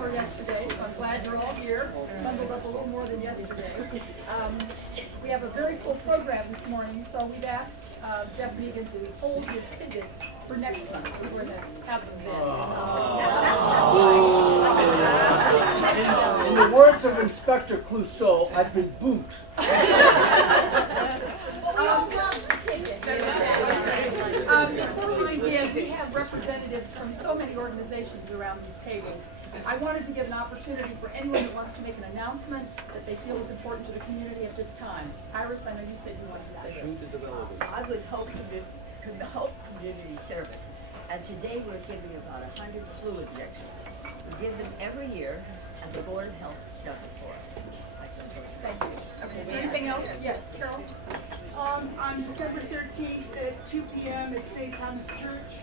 proper yesterday, so I'm glad you're all here. Bundled up a little more than yesterday. We have a very full program this morning, so we've asked Jeff Megan to hold his tidbits for next month. We're going to have them then. In the words of Inspector Clouseau, I've been boot. Before we begin, we have representatives from so many organizations around these tables. I wanted to give an opportunity for anyone that wants to make an announcement that they feel is important to the community at this time. Iris, I know you said you wanted to say something. I would hope community service. And today we're giving about 100 flu injections. We give them every year, and the Board of Health does it for us. Thank you. Okay, is there anything else? Yes, Carol? On December 13th at 2 p.m. at St. Thomas Church,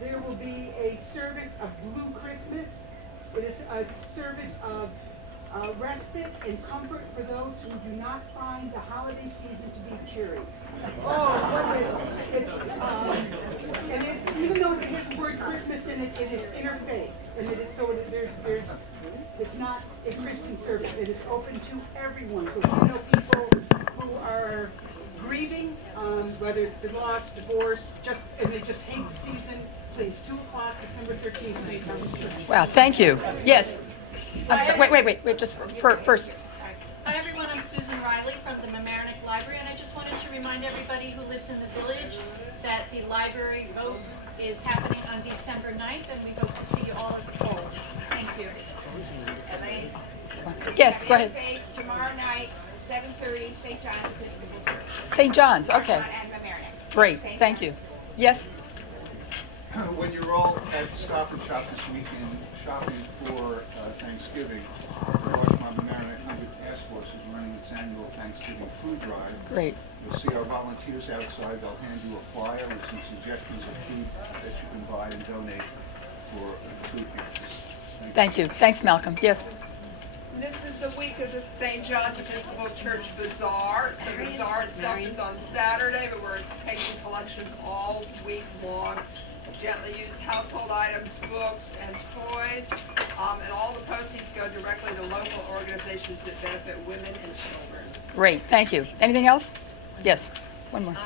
there will be a service of Blue Christmas. It is a service of respite and comfort for those who do not find the holiday season to be cheery. Even though it has the word Christmas in it, it is interfaith, and it is so that it's Christian service. It is open to everyone. So if you know people who are grieving, whether the loss, divorce, and they just hate the season, please, 2 o'clock, December 13th, St. Thomas Church. Wow, thank you. Yes. I'm sorry, wait, just first. Hi everyone, I'm Susan Riley from the Mamaroneck Library, and I just wanted to remind everybody who lives in the village that the library vote is happening on December 9th, and we hope to see you all at the polls. Thank you. Yes, go ahead. Tomorrow night, 7:30, St. John's Episcopal Church. St. John's, okay. And Mamaroneck. Great, thank you. Yes? When you're all at Stop and Shop this weekend shopping for Thanksgiving, the Larchmont-Mamaroneck Task Force is running its annual Thanksgiving food drive. Great. You'll see our volunteers outside. They'll hand you a flyer with some suggestions of food that you can buy and donate for food pantries. Thank you. Thanks, Malcolm. Yes? This is the week of the St. John's Episcopal Church Bazaar. So the bazaar itself is on Saturday, but we're taking collections all week long. Gently used household items, books, and toys. And all the proceeds go directly to local organizations that benefit women and children. Great, thank you. Anything else? Yes, one more.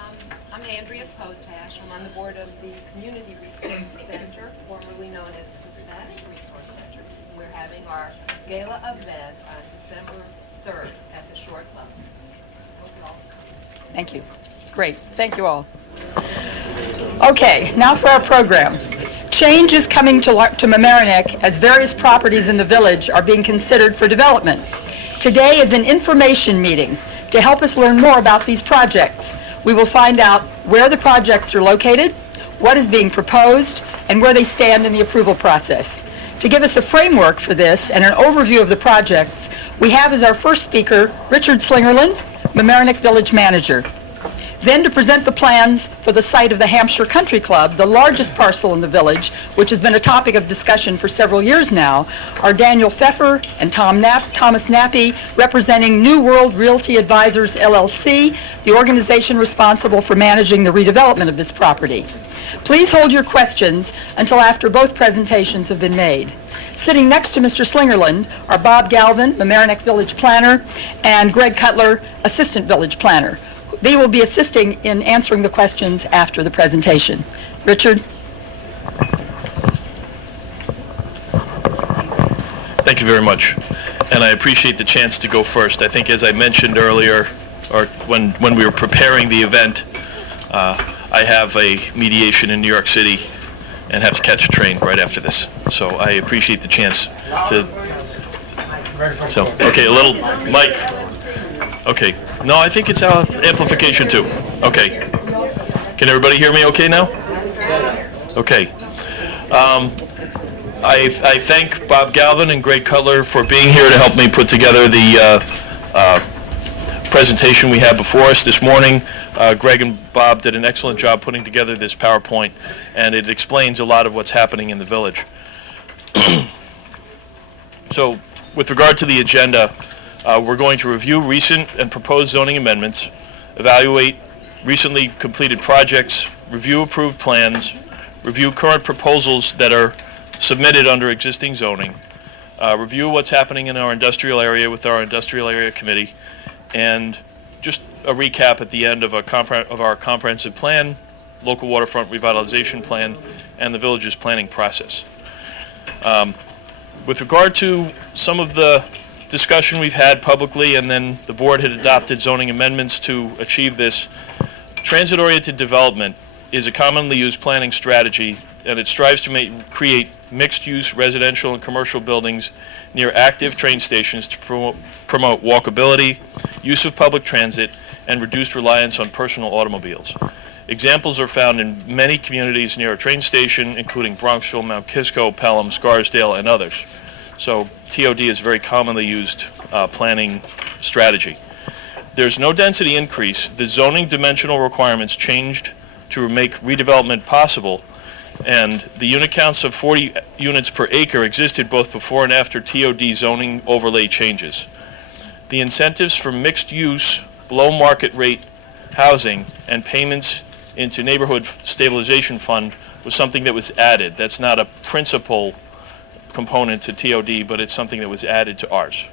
I'm Andrea Potash. I'm on the board of the Community Resource Center, formerly known as the Hispanic Resource Center. We're having our gala event on December 3rd at the Shore Club. Hope you all come. Thank you. Great, thank you all. Okay, now for our program. Change is coming to Mamaroneck as various properties in the village are being considered for development. Today is an information meeting to help us learn more about these projects. We will find out where the projects are located, what is being proposed, and where they stand in the approval process. To give us a framework for this and an overview of the projects, we have as our first speaker Richard Slingerland, Mamaroneck Village Manager. Then to present the plans for the site of the Hampshire Country Club, the largest parcel in the village, which has been a topic of discussion for several years now, are Daniel Pfeffer and Thomas Nappy, representing New World Realty Advisors, LLC, the organization responsible for managing the redevelopment of this property. Please hold your questions until after both presentations have been made. Sitting next to Mr. Slingerland are Bob Galvin, Mamaroneck Village Planner, and Greg Cutler, Assistant Village Planner. They will be assisting in answering the questions after the presentation. Richard? Thank you very much. And I appreciate the chance to go first. I think as I mentioned earlier, or when we were preparing the event, I have a mediation in New York City and have to catch a train right after this. So I appreciate the chance to... So, okay, a little mic. Okay. No, I think it's amplification too. Okay. Can everybody hear me okay now? Okay. I thank Bob Galvin and Greg Cutler for being here to help me put together the presentation we had before us this morning. Greg and Bob did an excellent job putting together this PowerPoint, and it explains a lot of what's happening in the village. So, with regard to the agenda, we're going to review recent and proposed zoning amendments, evaluate recently completed projects, review approved plans, review current proposals that are submitted under existing zoning, review what's happening in our industrial area with our industrial area committee, and just a recap at the end of our comprehensive plan, local waterfront revitalization plan, and the village's planning process. With regard to some of the discussion we've had publicly, and then the board had adopted zoning amendments to achieve this, transit-oriented development is a commonly used planning strategy, and it strives to create mixed-use residential and commercial buildings near active train stations to promote walkability, use of public transit, and reduced reliance on personal automobiles. Examples are found in many communities near a train station, including Bronxville, Mount Kisco, Pelham, Scarsdale, and others. So TOD is a very commonly used planning strategy. There's no density increase. The zoning dimensional requirements changed to make redevelopment possible, and the unit counts of 40 units per acre existed both before and after TOD zoning overlay changes. The incentives for mixed use, below market rate housing and payments into neighborhood stabilization fund was something that was added. That's not a principal component to TOD, but it's something that was added to ours.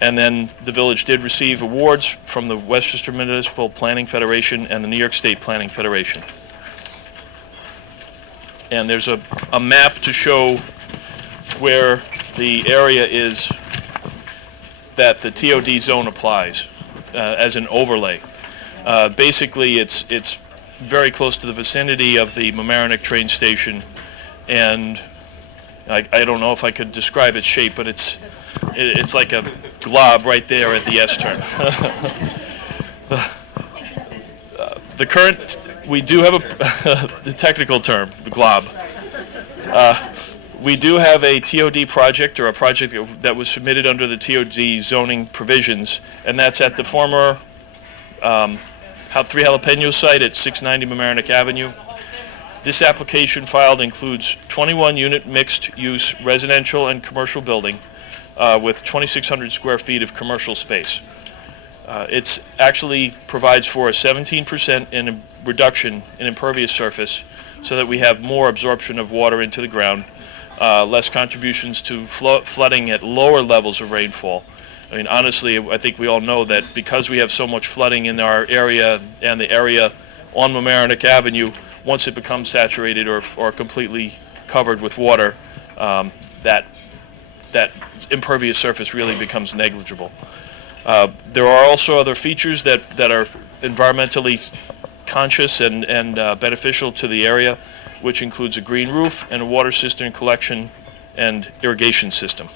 And then the village did receive awards from the Westchester Municipal Planning Federation and the New York State Planning Federation. And there's a map to show where the area is that the TOD zone applies as an overlay. Basically, it's very close to the vicinity of the Mamaroneck train station, and I don't know if I could describe its shape, but it's like a glob right there at the S-turn. The current, we do have the technical term, the glob. We do have a TOD project, or a project that was submitted under the TOD zoning provisions, and that's at the former 3 Jalapeno site at 690 Mamaroneck Avenue. This application filed includes 21-unit mixed-use residential and commercial building with 2,600 square feet of commercial space. It actually provides for a 17% reduction in impervious surface, so that we have more absorption of water into the ground, less contributions to flooding at lower levels of rainfall. I mean, honestly, I think we all know that because we have so much flooding in our area and the area on Mamaroneck Avenue, once it becomes saturated or completely covered with water, that impervious surface really becomes negligible. There are also other features that are environmentally conscious and beneficial to the area, which includes a green roof and a water cistern collection and irrigation system.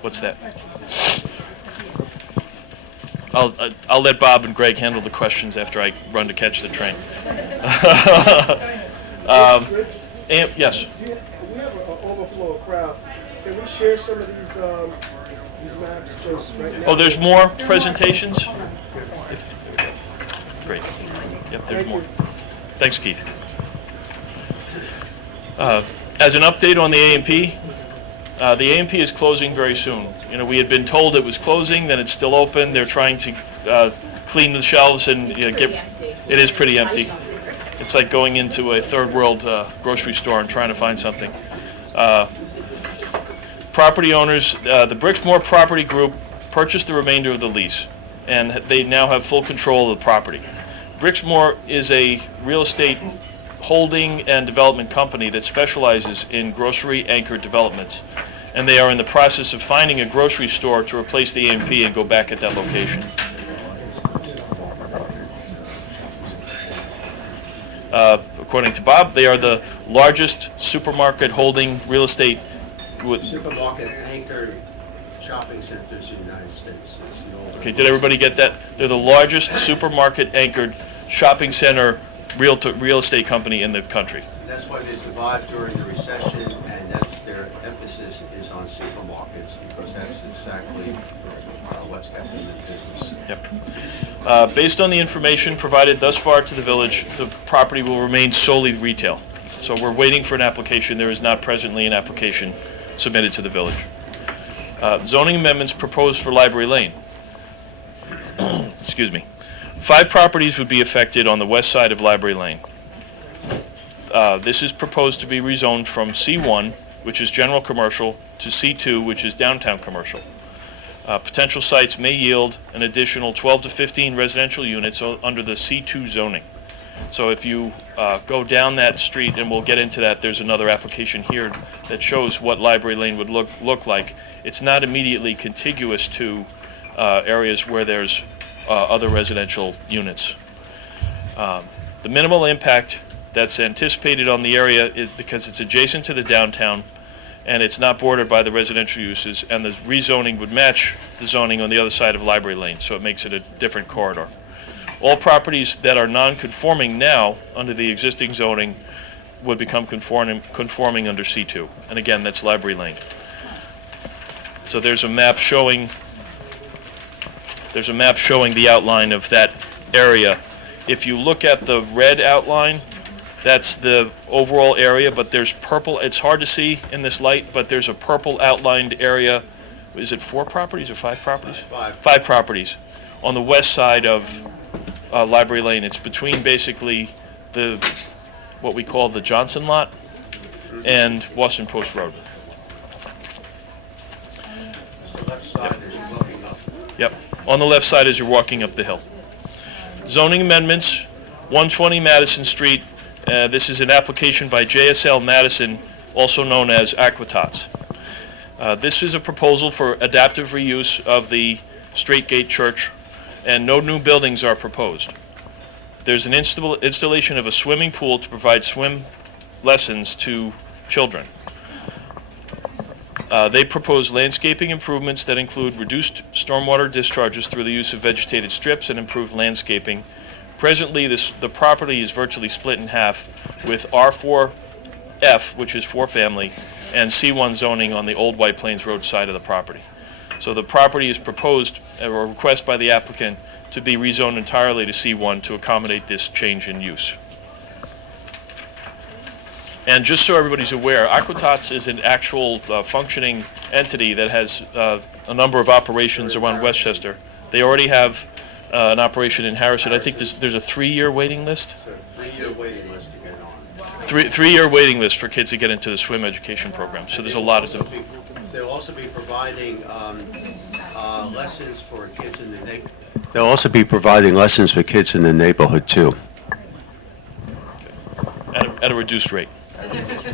What's that? I'll let Bob and Greg handle the questions after I run to catch the train. Yes. We have an overflow crowd. Can we share some of these maps? 'Cause right now, Oh, there's more presentations? Great. Yep, there's more. Thanks, Keith. As an update on the A&P, the A&P is closing very soon. You know, we had been told it was closing, then it's still open. They're trying to clean the shelves and get. It is pretty empty. It's like going into a third world grocery store and trying to find something. Property owners, the Brixmore Property Group purchased the remainder of the lease, and they now have full control of the property. Brixmore is a real estate holding and development company that specializes in grocery-anchored developments, and they are in the process of finding a grocery store to replace the A&P and go back at that location. According to Bob, they are the largest supermarket holding real estate. Supermarket anchored shopping centers in the United States. Okay, did everybody get that? They're the largest supermarket anchored shopping center real estate company in the country. That's why they survived during the recession, and that's their emphasis is on supermarkets, because that's exactly what's kept them in business. Yep. Based on the information provided thus far to the village, the property will remain solely retail. So we're waiting for an application. There is not presently an application submitted to the village. Zoning amendments proposed for Library Lane. Excuse me. 5 properties would be affected on the west side of Library Lane. This is proposed to be rezoned from C1, which is general commercial, to C2, which is downtown commercial. Potential sites may yield an additional 12 to 15 residential units under the C2 zoning. So if you go down that street, and we'll get into that, there's another application here that shows what Library Lane would look like. It's not immediately contiguous to areas where there's other residential units. The minimal impact that's anticipated on the area is because it's adjacent to the downtown and it's not bordered by the residential uses, and the rezoning would match the zoning on the other side of Library Lane, so it makes it a different corridor. All properties that are non-conforming now under the existing zoning would become conforming under C2. And again, that's Library Lane. So there's a map showing the outline of that area. If you look at the red outline, that's the overall area, but there's purple. It's hard to see in this light, but there's a purple outlined area. Is it 4 properties or 5 properties? 5. 5 properties on the west side of Library Lane. It's between basically what we call the Johnson lot and Boston Post Road. The left side is looking up. Yep, on the left side as you're walking up the hill. Zoning amendments, 120 Madison Street. This is an application by JSL Madison, also known as Aquatots. This is a proposal for adaptive reuse of the Straight Gate Church, and no new buildings are proposed. There's an installation of a swimming pool to provide swim lessons to children. They propose landscaping improvements that include reduced stormwater discharges through the use of vegetated strips and improved landscaping. Presently, the property is virtually split in half, with R4F, which is 4 family, and C1 zoning on the old White Plains Road side of the property. So the property is proposed, or request by the applicant, to be rezoned entirely to C1 to accommodate this change in use. And just so everybody's aware, Aquatots is an actual functioning entity that has a number of operations around Westchester. They already have an operation in Harrison. I think there's a 3-year waiting list. 3-year waiting list to get on. 3-year waiting list for kids to get into the swim education program. So there's a lot of them. They'll also be providing lessons for kids in the neighborhood. They'll also be providing lessons for kids in the neighborhood too. At a reduced rate.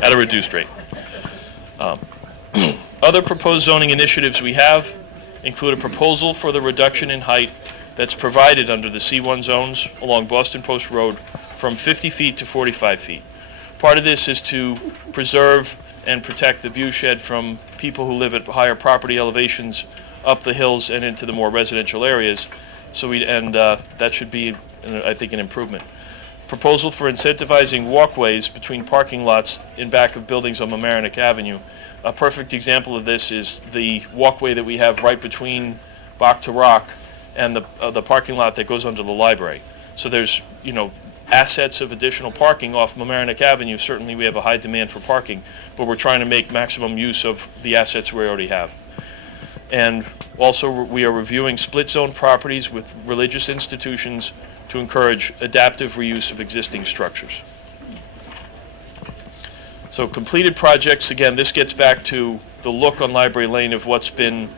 At a reduced rate. Other proposed zoning initiatives we have include a proposal for the reduction in height that's provided under the C1 zones along Boston Post Road from 50 feet to 45 feet. Part of this is to preserve and protect the view shed from people who live at higher property elevations up the hills and into the more residential areas. So that should be, I think, an improvement. Proposal for incentivizing walkways between parking lots in back of buildings on Mamaroneck Avenue. A perfect example of this is the walkway that we have right between Bach to Rock and the parking lot that goes under the library. So there's, assets of additional parking off Mamaroneck Avenue. Certainly we have a high demand for parking, but we're trying to make maximum use of the assets we already have. And also we are reviewing split zone properties with religious institutions to encourage adaptive reuse of existing structures. So completed projects, again, this gets back to the look on Library Lane of what's been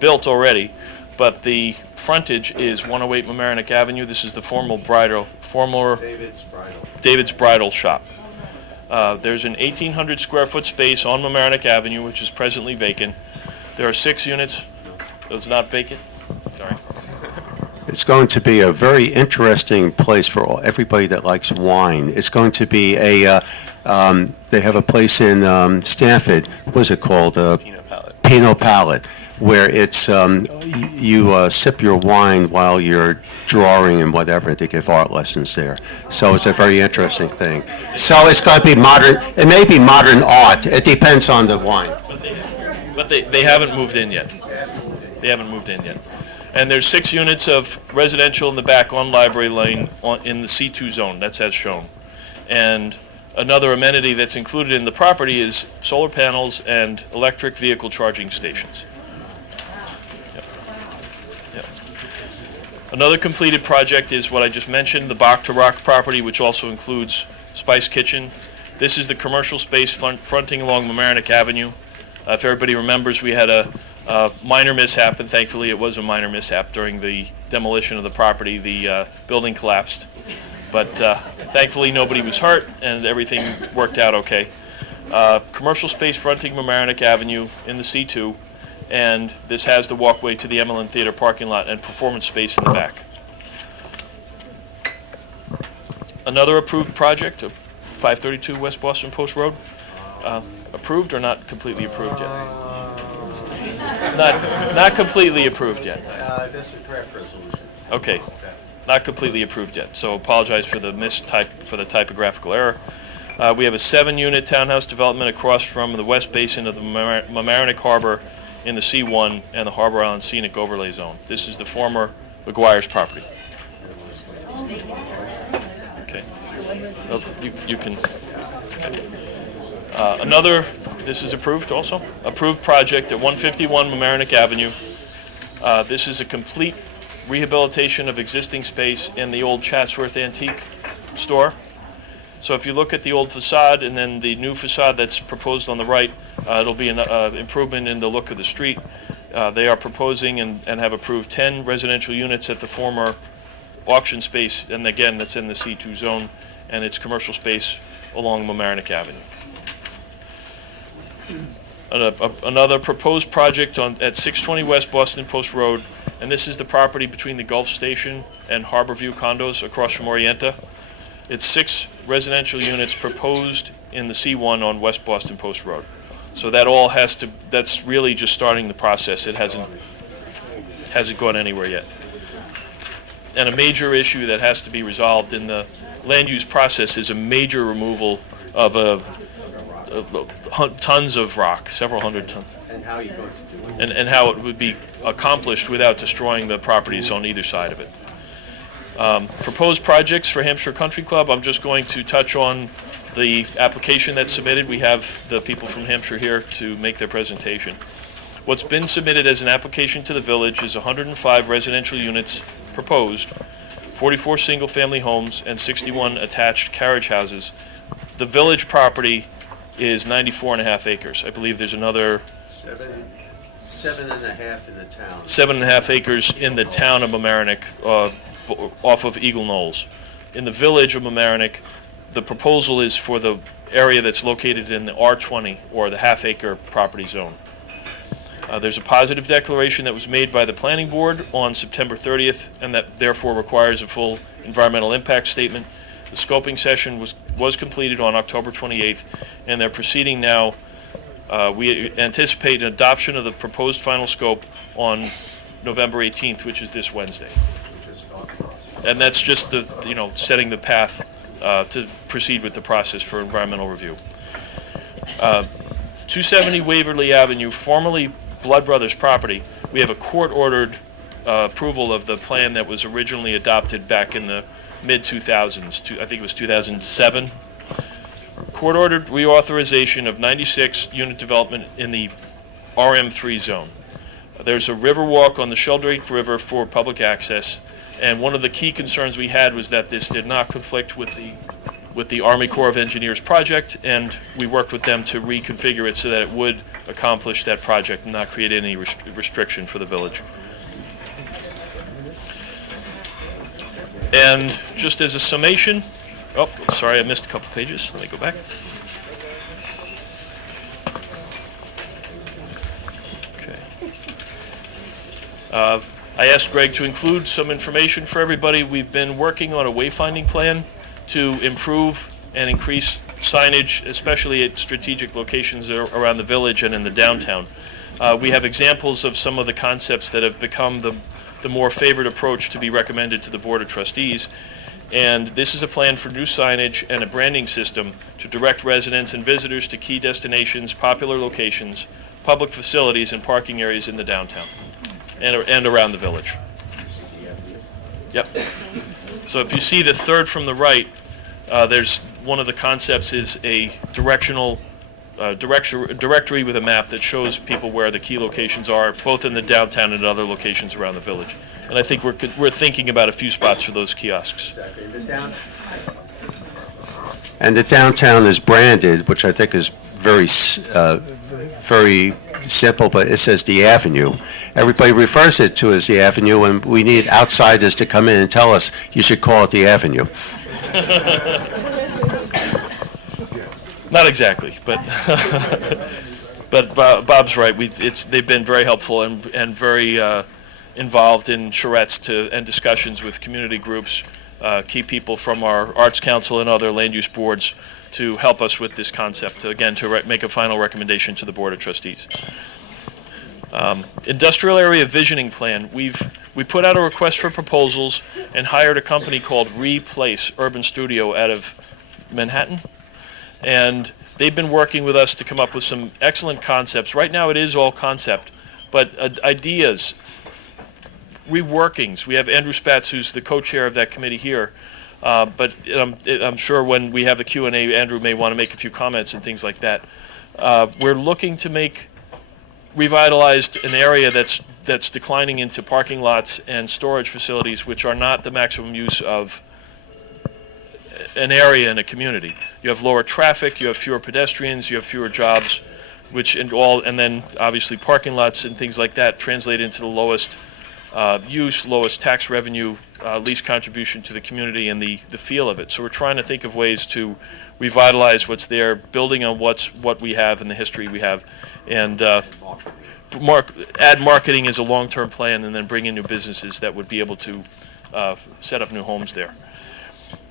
built already, but the frontage is 108 Mamaroneck Avenue. This is the former David's Bridal Shop. There's an 1,800 square foot space on Mamaroneck Avenue, which is presently vacant. There are 6 units. It's not vacant. Sorry. It's going to be a very interesting place for everybody that likes wine. It's going to be they have a place in Stanford. What is it called? Pinot Palette, where it's you sip your wine while you're drawing and whatever. They give art lessons there. So it's a very interesting thing. So it's going to be modern. It may be modern art. It depends on the wine. But they haven't moved in yet. They haven't moved in yet. And there's 6 units of residential in the back on Library Lane in the C2 zone. That's as shown. And another amenity that's included in the property is solar panels and electric vehicle charging stations. Yep. Another completed project is what I just mentioned, the Bach to Rock property, which also includes Spice Kitchen This is the commercial space fronting along Mamaroneck Avenue. If everybody remembers, we had a minor mishap, and thankfully it was a minor mishap during the demolition of the property. The building collapsed, but thankfully nobody was hurt and everything worked out okay. Commercial space fronting Mamaroneck Avenue in the C2, and this has the walkway to the Emlyn Theater parking lot and performance space in the back. Another approved project, 532 West Boston Post Road. Approved or not completely approved yet? It's not completely approved yet. That's a draft resolution. Okay, not completely approved yet. So apologize for the typographical error. We have a 7-unit townhouse development across from the west basin of the Mamaroneck Harbor in the C1 and the Harbor Island Scenic Overlay Zone. This is the former McGuire's property. Okay, well, you can. Okay. This is approved also. Approved project at 151 Mamaroneck Avenue. This is a complete rehabilitation of existing space in the old Chatsworth Antique store. So if you look at the old facade and then the new facade that's proposed on the right, it'll be an improvement in the look of the street. They are proposing and have approved 10 residential units at the former auction space, and again, that's in the C2 zone, and it's commercial space along Mamaroneck Avenue. Another proposed project at 620 West Boston Post Road, and this is the property between the Gulf Station and Harborview condos across from Orienta. It's 6 residential units proposed in the C1 on West Boston Post Road. So that all that's really just starting the process. It hasn't gone anywhere yet. And a major issue that has to be resolved in the land use process is a major removal of tons of rock, several hundred tons. And how are you going to do it? And how it would be accomplished without destroying the properties on either side of it. Proposed projects for Hampshire Country Club, I'm just going to touch on the application that's submitted. We have the people from Hampshire here to make their presentation. What's been submitted as an application to the village is 105 residential units proposed, 44 single-family homes, and 61 attached carriage houses. The village property is 94.5 acres. I believe there's another 7.5 in the town. 7.5 acres in the town of Mamaroneck, off of Eagle Knolls. In the village of Mamaroneck, the proposal is for the area that's located in the R20, or the half-acre property zone. There's a positive declaration that was made by the planning board on September 30th, and that therefore requires a full environmental impact statement. The scoping session was completed on October 28th, and they're proceeding now. We anticipate an adoption of the proposed final scope on November 18th, which is this Wednesday. And that's just setting the path to proceed with the process for environmental review. 270 Waverly Avenue, formerly Blood Brothers property. We have a court-ordered approval of the plan that was originally adopted back in the mid-2000s. I think it was 2007. Court-ordered reauthorization of 96 unit development in the RM3 zone. There's a river walk on the Sheldrake River for public access, and one of the key concerns we had was that this did not conflict with the Army Corps of Engineers project, and we worked with them to reconfigure it so that it would accomplish that project and not create any restriction for the village. And just as a summation, oh, sorry, I missed a couple pages. Let me go back. Okay. I asked Greg to include some information for everybody. We've been working on a wayfinding plan to improve and increase signage, especially at strategic locations around the village and in the downtown. We have examples of some of the concepts that have become the more favored approach to be recommended to the Board of Trustees. And this is a plan for new signage and a branding system to direct residents and visitors to key destinations, popular locations, public facilities, and parking areas in the downtown and around the village. Yep. So if you see the third from the right, there's one of the concepts is a directory with a map that shows people where the key locations are, both in the downtown and other locations around the village. And I think we're thinking about a few spots for those kiosks. Exactly. And the downtown is branded, which I think is very simple, but it says the Avenue. Everybody refers it to as the Avenue, and we need outsiders to come in and tell us you should call it the Avenue. Not exactly, but but Bob's right. They've been very helpful and very involved in charrettes and discussions with community groups, key people from our Arts Council and other land use boards to help us with this concept, again, to make a final recommendation to the Board of Trustees. Industrial Area Visioning Plan. We put out a request for proposals and hired a company called Replace Urban Studio out of Manhattan. And they've been working with us to come up with some excellent concepts. Right now it is all concept, but ideas, reworkings. We have Andrew Spatz, who's the co-chair of that committee here. But I'm sure when we have the Q&A, Andrew may want to make a few comments and things like that. We're looking to make revitalized an area that's declining into parking lots and storage facilities, which are not the maximum use of an area in a community. You have lower traffic, you have fewer pedestrians, you have fewer jobs, and then obviously parking lots and things like that translate into the lowest use, lowest tax revenue, least contribution to the community and the feel of it. So we're trying to think of ways to revitalize what's there, building on what we have and the history we have, and add marketing as a long-term plan, and then bring in new businesses that would be able to set up new homes there.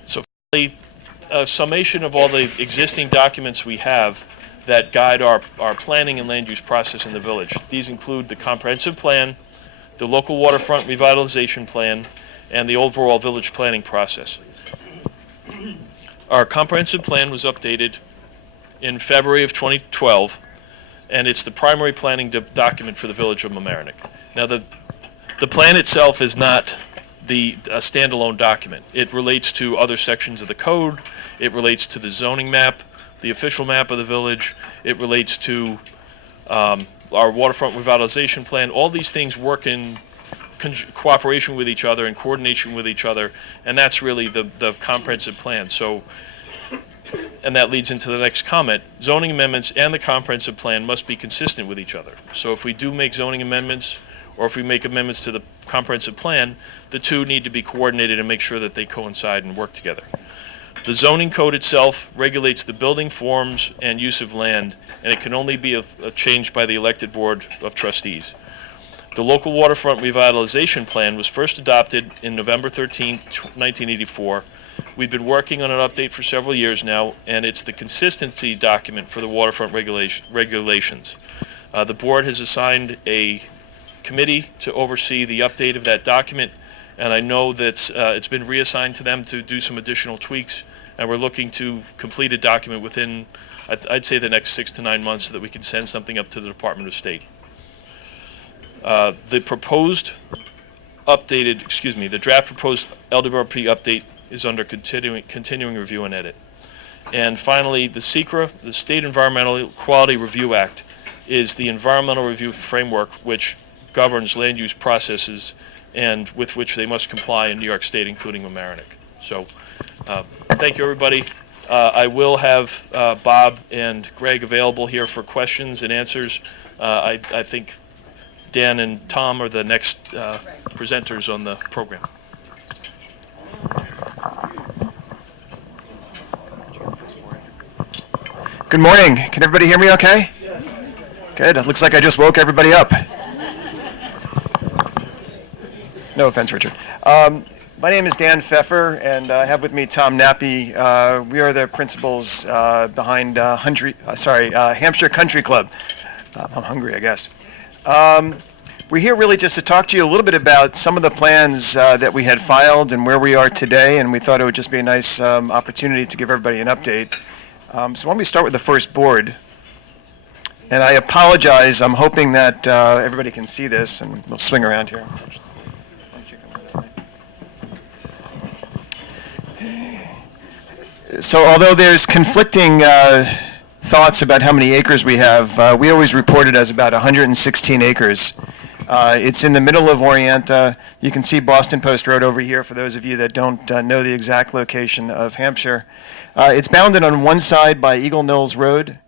So a summation of all the existing documents we have that guide our planning and land use process in the village. These include the comprehensive plan, the local waterfront revitalization plan, and the overall village planning process. Our comprehensive plan was updated in February of 2012, and it's the primary planning document for the Village of Mamaroneck. Now, the plan itself is not a standalone document. It relates to other sections of the code. It relates to the zoning map, the official map of the village. It relates to our waterfront revitalization plan. All these things work in cooperation with each other and coordination with each other, and that's really the comprehensive plan. So, and that leads into the next comment. Zoning amendments and the comprehensive plan must be consistent with each other. So if we do make zoning amendments, or if we make amendments to the comprehensive plan, the two need to be coordinated and make sure that they coincide and work together. The zoning code itself regulates the building forms and use of land, and it can only be changed by the elected Board of Trustees. The local waterfront revitalization plan was first adopted in November 13, 1984. We've been working on an update for several years now, and it's the consistency document for the waterfront regulations. The board has assigned a committee to oversee the update of that document, and I know that it's been reassigned to them to do some additional tweaks, and we're looking to complete a document within, I'd say, the next 6 to 9 months, so that we can send something up to the Department of State. The draft proposed LWRP update is under continuing review and edit. And finally, the SECRA, the State Environmental Quality Review Act, is the environmental review framework which governs land use processes and with which they must comply in New York State, including Mamaroneck. So, thank you, everybody. I will have Bob and Greg available here for questions and answers. I think Dan and Tom are the next presenters on the program. Good morning. Can everybody hear me okay? Good. It looks like I just woke everybody up. No offense, Richard. My name is Dan Pfeffer, and I have with me Tom Nappy. We are the principals behind Hampshire Country Club. I'm hungry, I guess. We're here really just to talk to you a little bit about some of the plans that we had filed and where we are today, and we thought it would just be a nice opportunity to give everybody an update. So why don't we start with the first board? And I apologize, I'm hoping that everybody can see this, and we'll swing around here. So although there's conflicting thoughts about how many acres we have, we always report it as about 116 acres. It's in the middle of Orienta. You can see Boston Post Road over here for those of you that don't know the exact location of Hampshire. It's bounded on one side by Eagle Knolls Road,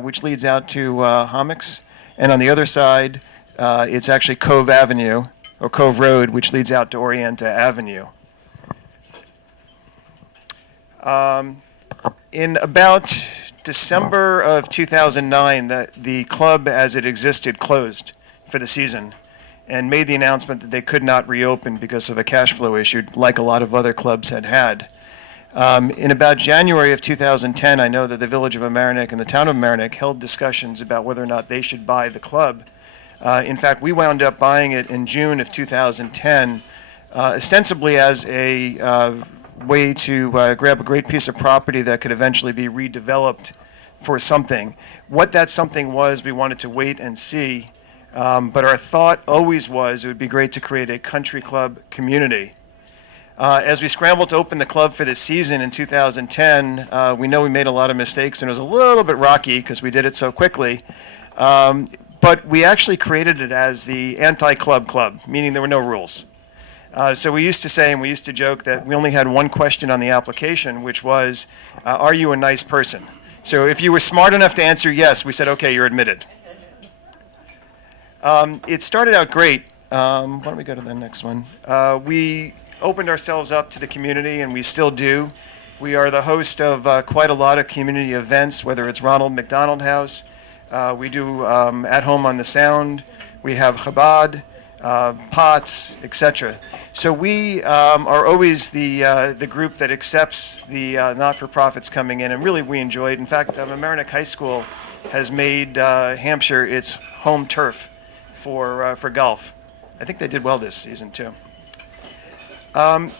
which leads out to Hommocks, and on the other side, it's actually Cove Avenue, or Cove Road, which leads out to Orienta Avenue. In about December of 2009, the club as it existed closed for the season and made the announcement that they could not reopen because of a cash flow issue, like a lot of other clubs had had. In about January of 2010, I know that the Village of Mamaroneck and the town of Mamaroneck held discussions about whether or not they should buy the club. In fact, we wound up buying it in June of 2010, ostensibly as a way to grab a great piece of property that could eventually be redeveloped for something. What that something was, we wanted to wait and see. But our thought always was it would be great to create a country club community. As we scrambled to open the club for this season in 2010, we know we made a lot of mistakes and it was a little bit rocky because we did it so quickly. But we actually created it as the anti-club club, meaning there were no rules. So we used to say, and we used to joke, that we only had one question on the application, which was, are you a nice person? So if you were smart enough to answer yes, we said, okay, you're admitted. It started out great. Why don't we go to the next one? We opened ourselves up to the community, and we still do. We are the host of quite a lot of community events, whether it's Ronald McDonald House. We do At Home on the Sound. We have Chabad, POTS, etc. So we are always the group that accepts the not-for-profits coming in, and really we enjoy it. In fact, Mamaroneck High School has made Hampshire its home turf for golf. I think they did well this season too.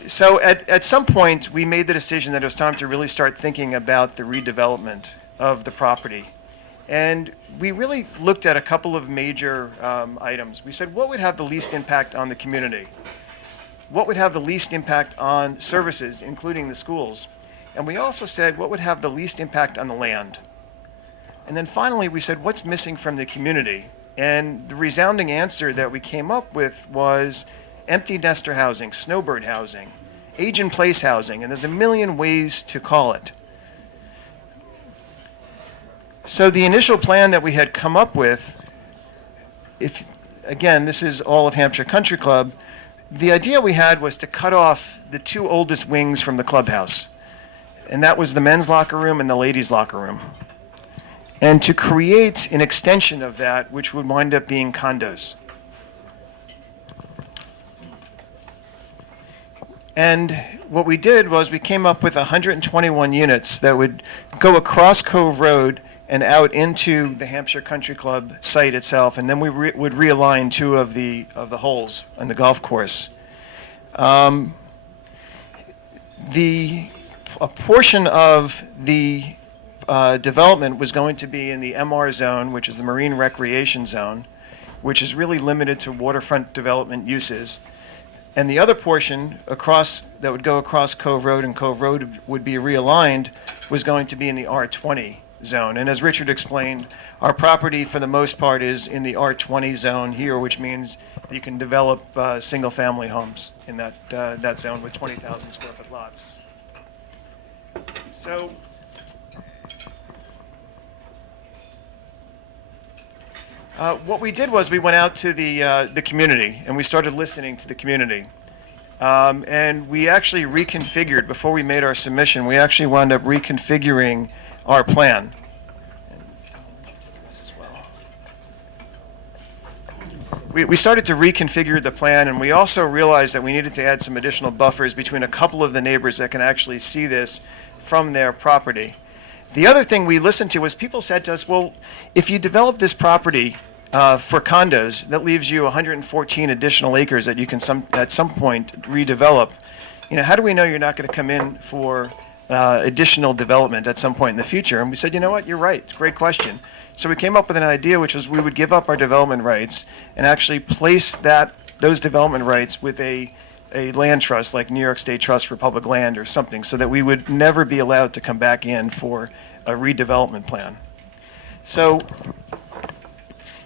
So at some point we made the decision that it was time to really start thinking about the redevelopment of the property. And we really looked at a couple of major items. We said, what would have the least impact on the community? What would have the least impact on services, including the schools? And we also said, what would have the least impact on the land? And then finally, we said, what's missing from the community? And the resounding answer that we came up with was empty nester housing, snowbird housing, age-in-place housing, and there's a million ways to call it. So the initial plan that we had come up with, again, this is all of Hampshire Country Club, the idea we had was to cut off the two oldest wings from the clubhouse, and that was the men's locker room and the ladies' locker room, and to create an extension of that which would wind up being condos. And what we did was we came up with 121 units that would go across Cove Road and out into the Hampshire Country Club site itself, and then we would realign two of the holes on the golf course. A portion of the development was going to be in the MR zone, which is the Marine Recreation Zone, which is really limited to waterfront development uses. And the other portion that would go across Cove Road and Cove Road would be realigned was going to be in the R20 zone. And as Richard explained, our property for the most part is in the R20 zone here, which means that you can develop single-family homes in that zone with 20,000 square foot lots. So what we did was we went out to the community and we started listening to the community. And we actually reconfigured, before we made our submission, we actually wound up reconfiguring our plan. We started to reconfigure the plan, and we also realized that we needed to add some additional buffers between a couple of the neighbors that can actually see this from their property. The other thing we listened to was people said to us, well, if you develop this property for condos, that leaves you 114 additional acres that you can at some point redevelop. You know, how do we know you're not going to come in for additional development at some point in the future? And we said, you know what, you're right, it's a great question. So we came up with an idea, which was we would give up our development rights and actually place those development rights with a land trust like New York State Trust for Public Land or something, so that we would never be allowed to come back in for a redevelopment plan. So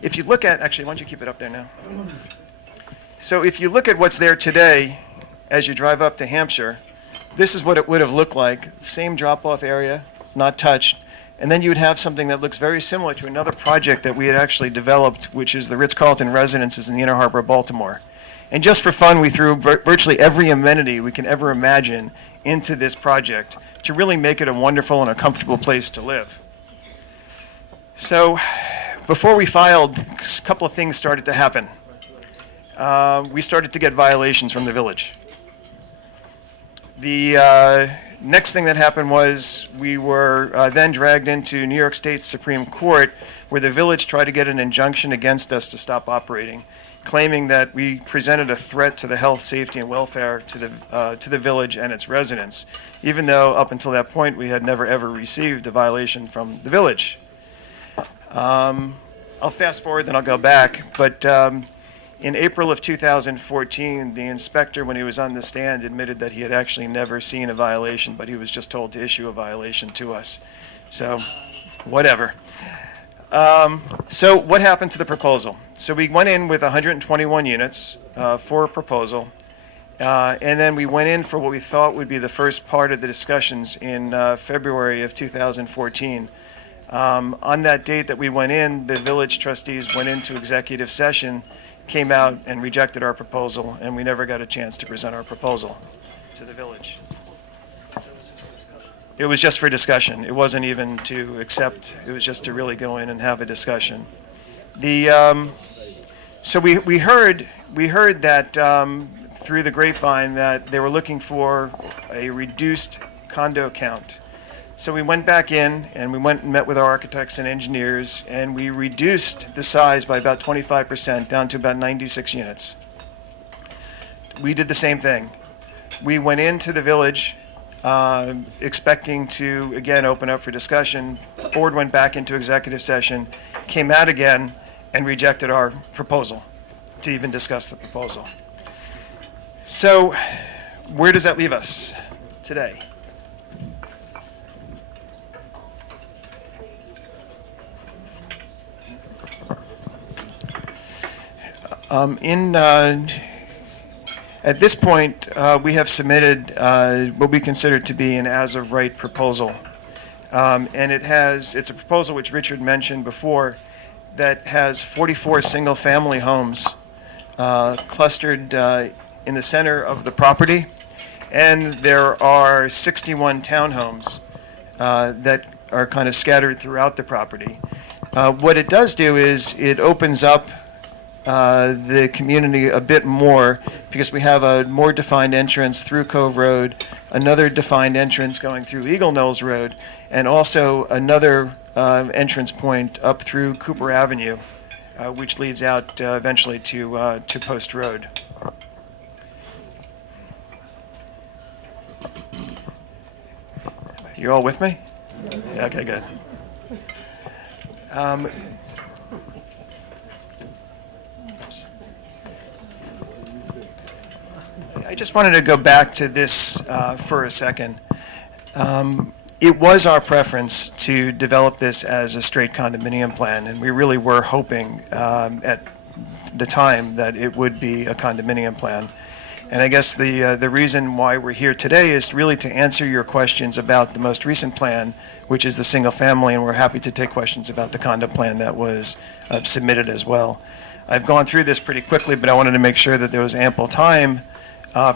if you look at, actually, why don't you keep it up there now? So if you look at what's there today, as you drive up to Hampshire, this is what it would have looked like. Same drop-off area, not touched. And then you would have something that looks very similar to another project that we had actually developed, which is the Ritz-Carlton Residences in the Inner Harbor of Baltimore. And just for fun, we threw virtually every amenity we can ever imagine into this project to really make it a wonderful and a comfortable place to live. So before we filed, a couple of things started to happen. We started to get violations from the village. The next thing that happened was we were then dragged into New York State Supreme Court, where the village tried to get an injunction against us to stop operating, claiming that we presented a threat to the health, safety, and welfare to the village and its residents, even though up until that point we had never ever received a violation from the village. I'll fast forward, then I'll go back, but in April of 2014, the inspector, when he was on the stand, admitted that he had actually never seen a violation, but he was just told to issue a violation to us. So, whatever. So what happened to the proposal? So we went in with 121 units for a proposal, and then we went in for what we thought would be the first part of the discussions in February of 2014. On that date that we went in, the village trustees went into executive session, came out and rejected our proposal, and we never got a chance to present our proposal to the village. It was just for discussion. It wasn't even to accept. It was just to really go in and have a discussion. So we heard that through the grapevine that they were looking for a reduced condo count. So we went back in and we went and met with our architects and engineers, and we reduced the size by about 25% down to about 96 units. We did the same thing. We went into the village expecting to, again, open up for discussion. The board went back into executive session, came out again, and rejected our proposal to even discuss the proposal. So where does that leave us today? At this point, we have submitted what we consider to be an as-of-right proposal. And it's a proposal which Richard mentioned before that has 44 single-family homes clustered in the center of the property. And there are 61 townhomes that are kind of scattered throughout the property. What it does do is it opens up the community a bit more, because we have a more defined entrance through Cove Road, another defined entrance going through Eagle Knolls Road, and also another entrance point up through Cooper Avenue, which leads out eventually to Post Road. You all with me? Yeah, okay, good. I just wanted to go back to this for a second. It was our preference to develop this as a straight condominium plan, and we really were hoping at the time that it would be a condominium plan. And I guess the reason why we're here today is really to answer your questions about the most recent plan, which is the single family, and we're happy to take questions about the condo plan that was submitted as well. I've gone through this pretty quickly, but I wanted to make sure that there was ample time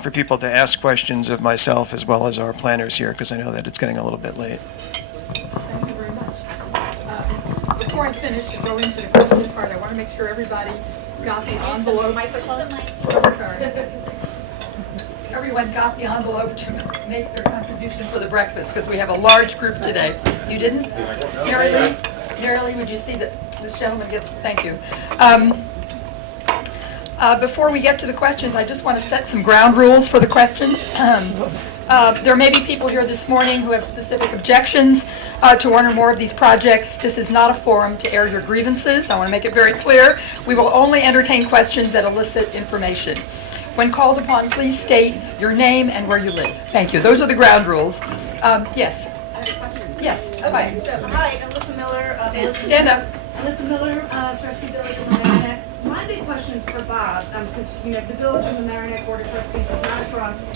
for people to ask questions of myself as well as our planners here, because I know that it's getting a little bit late. Thank you very much. Before I finish and go into the question part, I want to make sure everybody got the envelope. Sorry. Everyone got the envelope to make their contribution for the breakfast, because we have a large group today. You didn't? Mary Lee, would you see that this gentleman gets, thank you. Before we get to the questions, I just want to set some ground rules for the questions. There may be people here this morning who have specific objections to one or more of these projects. This is not a forum to air your grievances. I want to make it very clear. We will only entertain questions that elicit information. When called upon, please state your name and where you live. Thank you. Those are the ground rules. Yes. I have a question. Yes. Okay, so, hi, Alyssa Miller. Stand up. Alyssa Miller, trustee Village of Mamaroneck. My big question is for Bob, because, the Village of Mamaroneck Board of Trustees is not across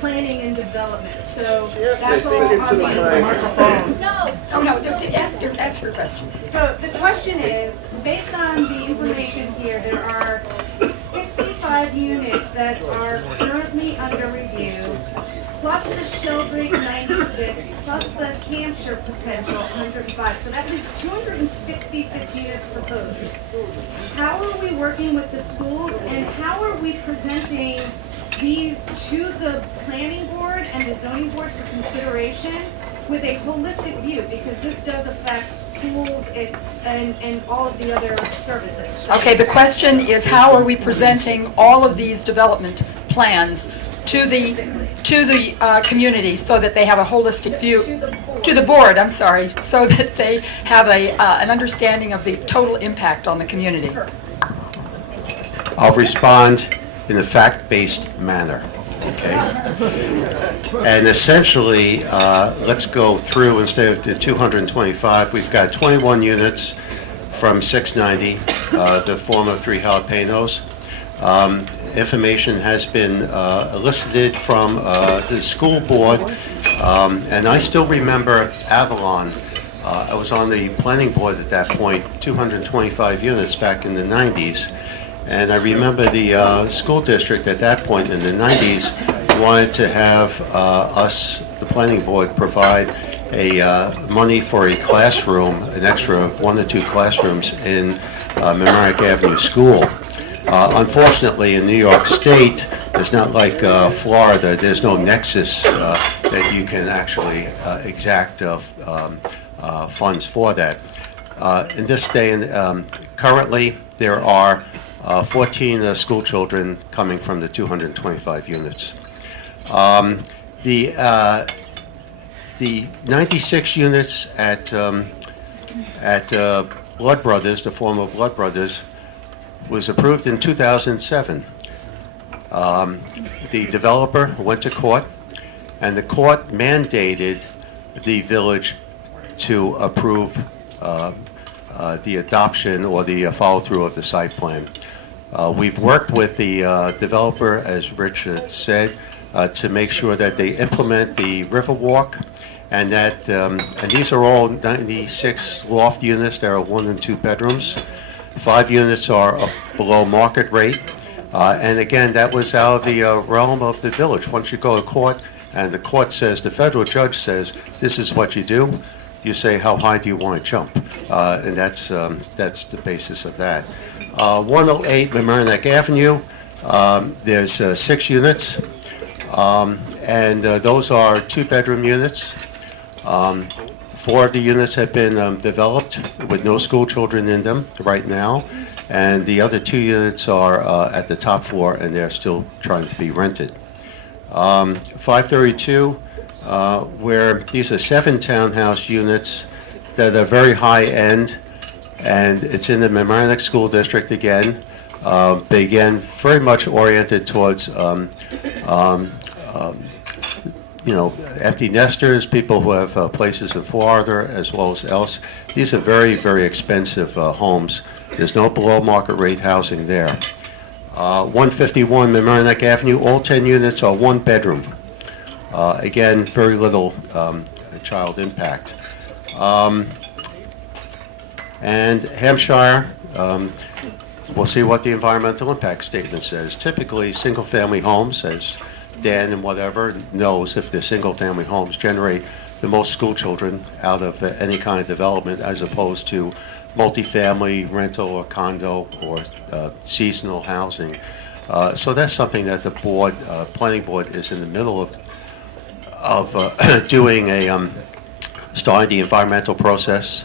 planning and development, so Yes, that's I all think on into the the microphone. No. Oh, no, ask your question. So the question is, based on the information here, there are 65 units that are currently under review, plus the Sheldrake 96, plus the Hampshire potential 105. So that leaves 266 units proposed. How are we working with the schools, and how are we presenting these to the planning board and the zoning board for consideration with a holistic view? Because this does affect schools and all of the other services. Okay, the question is, how are we presenting all of these development plans to the community so that they have a holistic view? To the board, I'm sorry, so that they have an understanding of the total impact on the community. I'll respond in a fact-based manner, okay? And essentially, let's go through, instead of the 225, we've got 21 units from 690, the former 3 jalapenos. Information has been elicited from the school board, and I still remember Avalon. I was on the planning board at that point, 225 units back in the 90s. And I remember the school district at that point in the 90s wanted to have us, the planning board, provide money for a classroom, an extra 1 or 2 classrooms in Mamaroneck Avenue School. Unfortunately, in New York State, it's not like Florida. There's no nexus that you can actually exact funds for that. In this day, and currently, there are 14 school children coming from the 225 units. The 96 units at Blood Brothers, the former Blood Brothers, was approved in 2007. The developer went to court, and the court mandated the village to approve the adoption or the follow-through of the site plan. We've worked with the developer, as Rich had said, to make sure that they implement the Riverwalk, and that and these are all 96 loft units. There are 1 and 2 bedrooms. 5 units are below market rate, and again, that was out of the realm of the village. Once you go to court, and the court says, the federal judge says, this is what you do, you say, how high do you want to jump? And that's the basis of that. 108 Mamaroneck Avenue, there's 6 units, and those are 2-bedroom units. 4 of the units have been developed with no school children in them right now, and the other 2 units are at the top floor, and they're still trying to be rented. 532, where these are 7 townhouse units that are very high end, and it's in the Mamaroneck School District again. They again very much oriented towards empty nesters, people who have places in Florida as well as else. These are very, very expensive homes. There's no below market rate housing there. 151 Mamaroneck Avenue, all 10 units are 1 bedroom. Again, very little child impact. And Hampshire, we'll see what the environmental impact statement says. Typically, single-family homes, as Dan and whatever knows, if the single-family homes generate the most school children out of any kind of development, as opposed to multifamily, rental, or condo, or seasonal housing. So that's something that the board, planning board, is in the middle of doing starting the environmental process.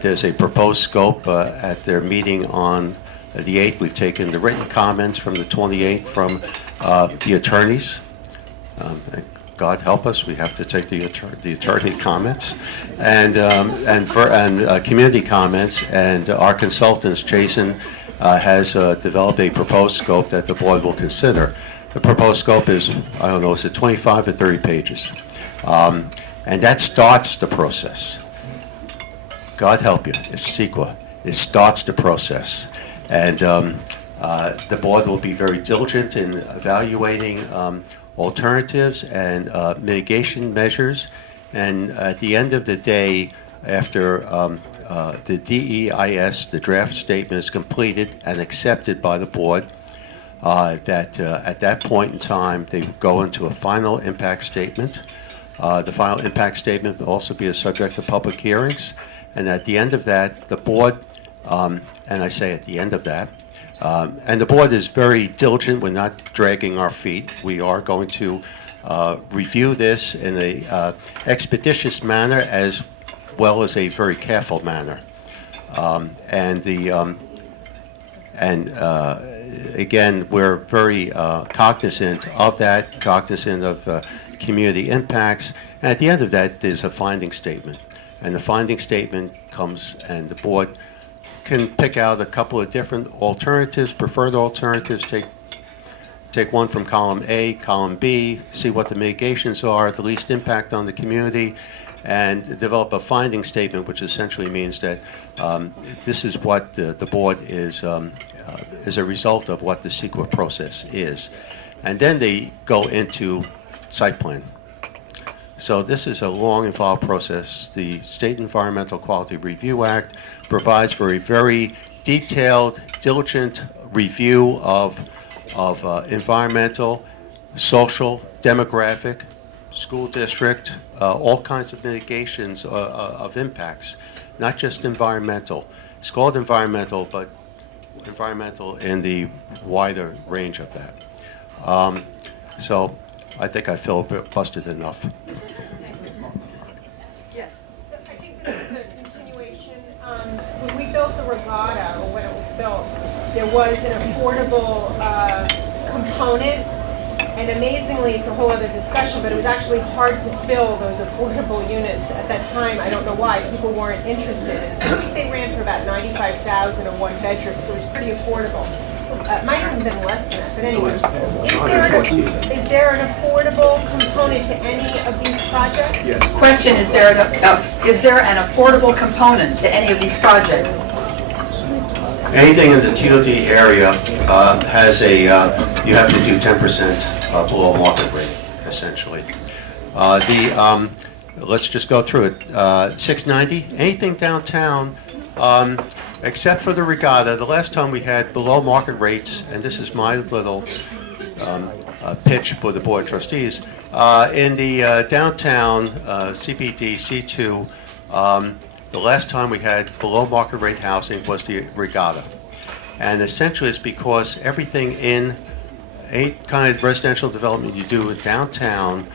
There's a proposed scope at their meeting on the 8th. We've taken the written comments from the 28th from the attorneys. God help us, we have to take the attorney comments and community comments. And our consultants, Jason, has developed a proposed scope that the board will consider. The proposed scope is, I don't know, is it 25 or 30 pages? And that starts the process. God help you, it's CEQA. it starts the process. And the board will be very diligent in evaluating alternatives and mitigation measures. And at the end of the day, after the DEIS, the draft statement, is completed and accepted by the board, that at that point in time, they go into a final impact statement. The final impact statement will also be a subject of public hearings. And at the end of that, the board, and I say at the end of that, and the board is very diligent. We're not dragging our feet. We are going to review this in a expeditious manner as well as a very careful manner. Again, we're very cognizant of that, cognizant of community impacts. And at the end of that, there's a finding statement. And the finding statement comes, and the board can pick out a couple of different alternatives, preferred alternatives, take one from column A, column B, see what the mitigations are, the least impact on the community, and develop a finding statement, which essentially means that this is what the board is a result of what the CEQA process is. And then they go into site plan. So this is a long, involved process. The State Environmental Quality Review Act provides for a very detailed, diligent review of environmental, social, demographic, school district, all kinds of mitigations of impacts, not just environmental. It's called environmental, but environmental in the wider range of that. So I think I filibustered enough. Yes. So I think this is a continuation. When we built the regatta, or when it was built, there was an affordable component. And amazingly, it's a whole other discussion, but it was actually hard to fill those affordable units at that time. I don't know why. People weren't interested. I think they ran for about $95,000 a one bedroom, so it was pretty affordable. It might have been less than that, but anyway. Is there an affordable component to any of these projects? Yes. Question, is there an affordable component to any of these projects? Anything in the TOD area has a, you have to do 10% below market rate, essentially. Let's just go through it. 690, anything downtown, except for the regatta. The last time we had below market rates, and this is my little pitch for the Board of Trustees, in the downtown CBD C2, the last time we had below market rate housing was the regatta. And essentially it's because everything in any kind of residential development you do in downtown,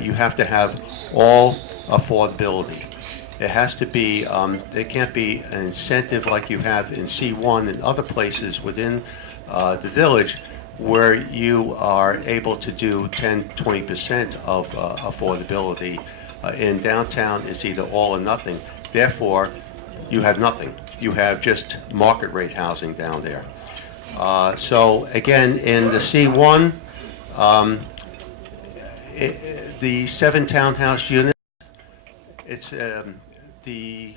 you have to have all affordability. It has to be, it can't be an incentive like you have in C1 and other places within the village where you are able to do 10-20% of affordability. In downtown, it's either all or nothing. Therefore, you have nothing. You have just market rate housing down there. So again, in the C1, the 7 townhouse units, it's the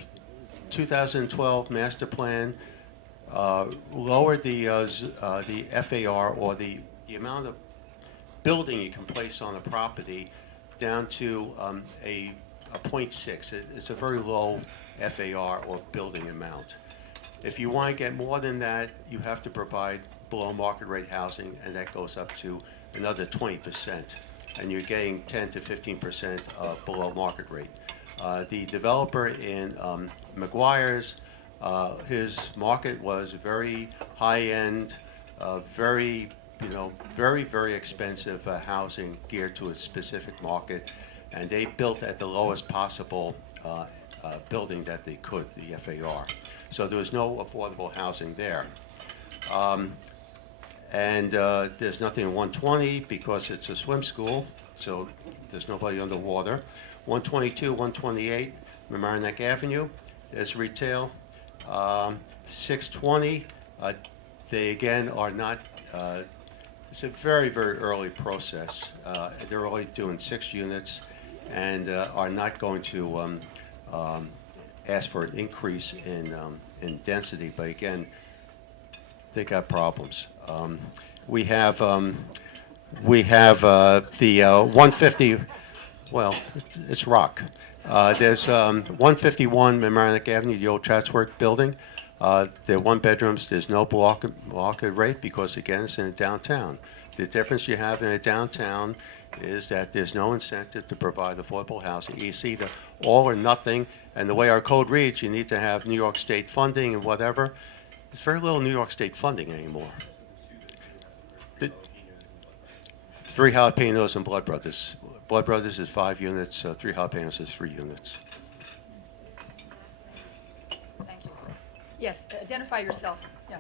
2012 master plan lowered the FAR, or the amount of building you can place on a property, down to a 0.6. It's a very low FAR, or building amount. If you want to get more than that, you have to provide below market rate housing, and that goes up to another 20%. And you're getting 10 to 15% below market rate. The developer in McGuire's, his market was very high-end, very expensive housing geared to a specific market, and they built at the lowest possible building that they could, the FAR. So there was no affordable housing there. And there's nothing in 120 because it's a swim school, so there's nobody underwater. 122, 128, Mamaroneck Avenue, there's retail. 620, they again are not, it's a very, very early process. They're only doing 6 units and are not going to ask for an increase in in density, but again, they got problems. We have the 150. Well, it's rock. There's 151 Mamaroneck Avenue, the old Chatsworth building. They're one bedrooms. There's no block rate because, again, it's in a downtown. The difference you have in a downtown is that there's no incentive to provide affordable housing. It's either all or nothing, and the way our code reads, you need to have New York State funding and whatever. There's very little New York State funding anymore. 3 jalapenos and Blood Brothers. Blood Brothers is 5 units, 3 jalapenos is 3 units. Thank you. Yes, identify yourself. Yeah.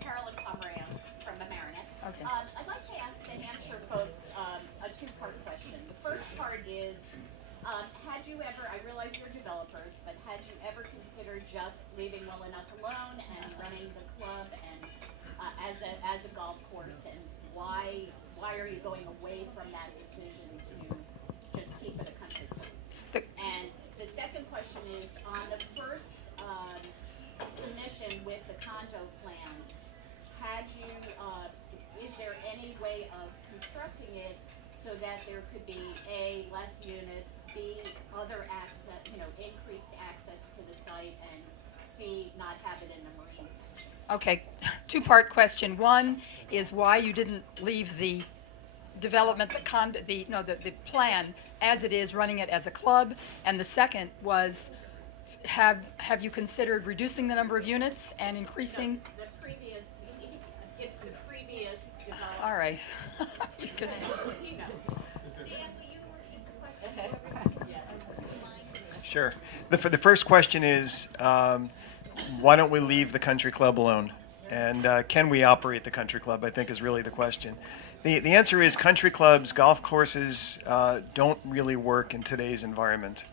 Carolyn Pomerantz from Mamaroneck. Okay. I'd like to ask the Hampshire folks a two-part question. The first part is, had you ever, I realize you're developers, but had you ever considered just leaving well enough alone and running the club and as a golf course, and why are you going away from that decision to just keep it a country club? And the second question is, on the first submission with the condo plan, had you, is there any way of constructing it so that there could be A, less units, B, other access, increased access to the site, and C, not have it in the marine section? Okay, two-part question. One is why you didn't leave the development, the plan as it is, running it as a club, and the second was, have you considered reducing the number of units and increasing? The previous, it's the previous development. All right. You can- He knows. Dan, will you repeat the question? Sure. The first question is, why don't we leave the country club alone? And can we operate the country club, I think, is really the question. The answer is country clubs, golf courses don't really work in today's environment.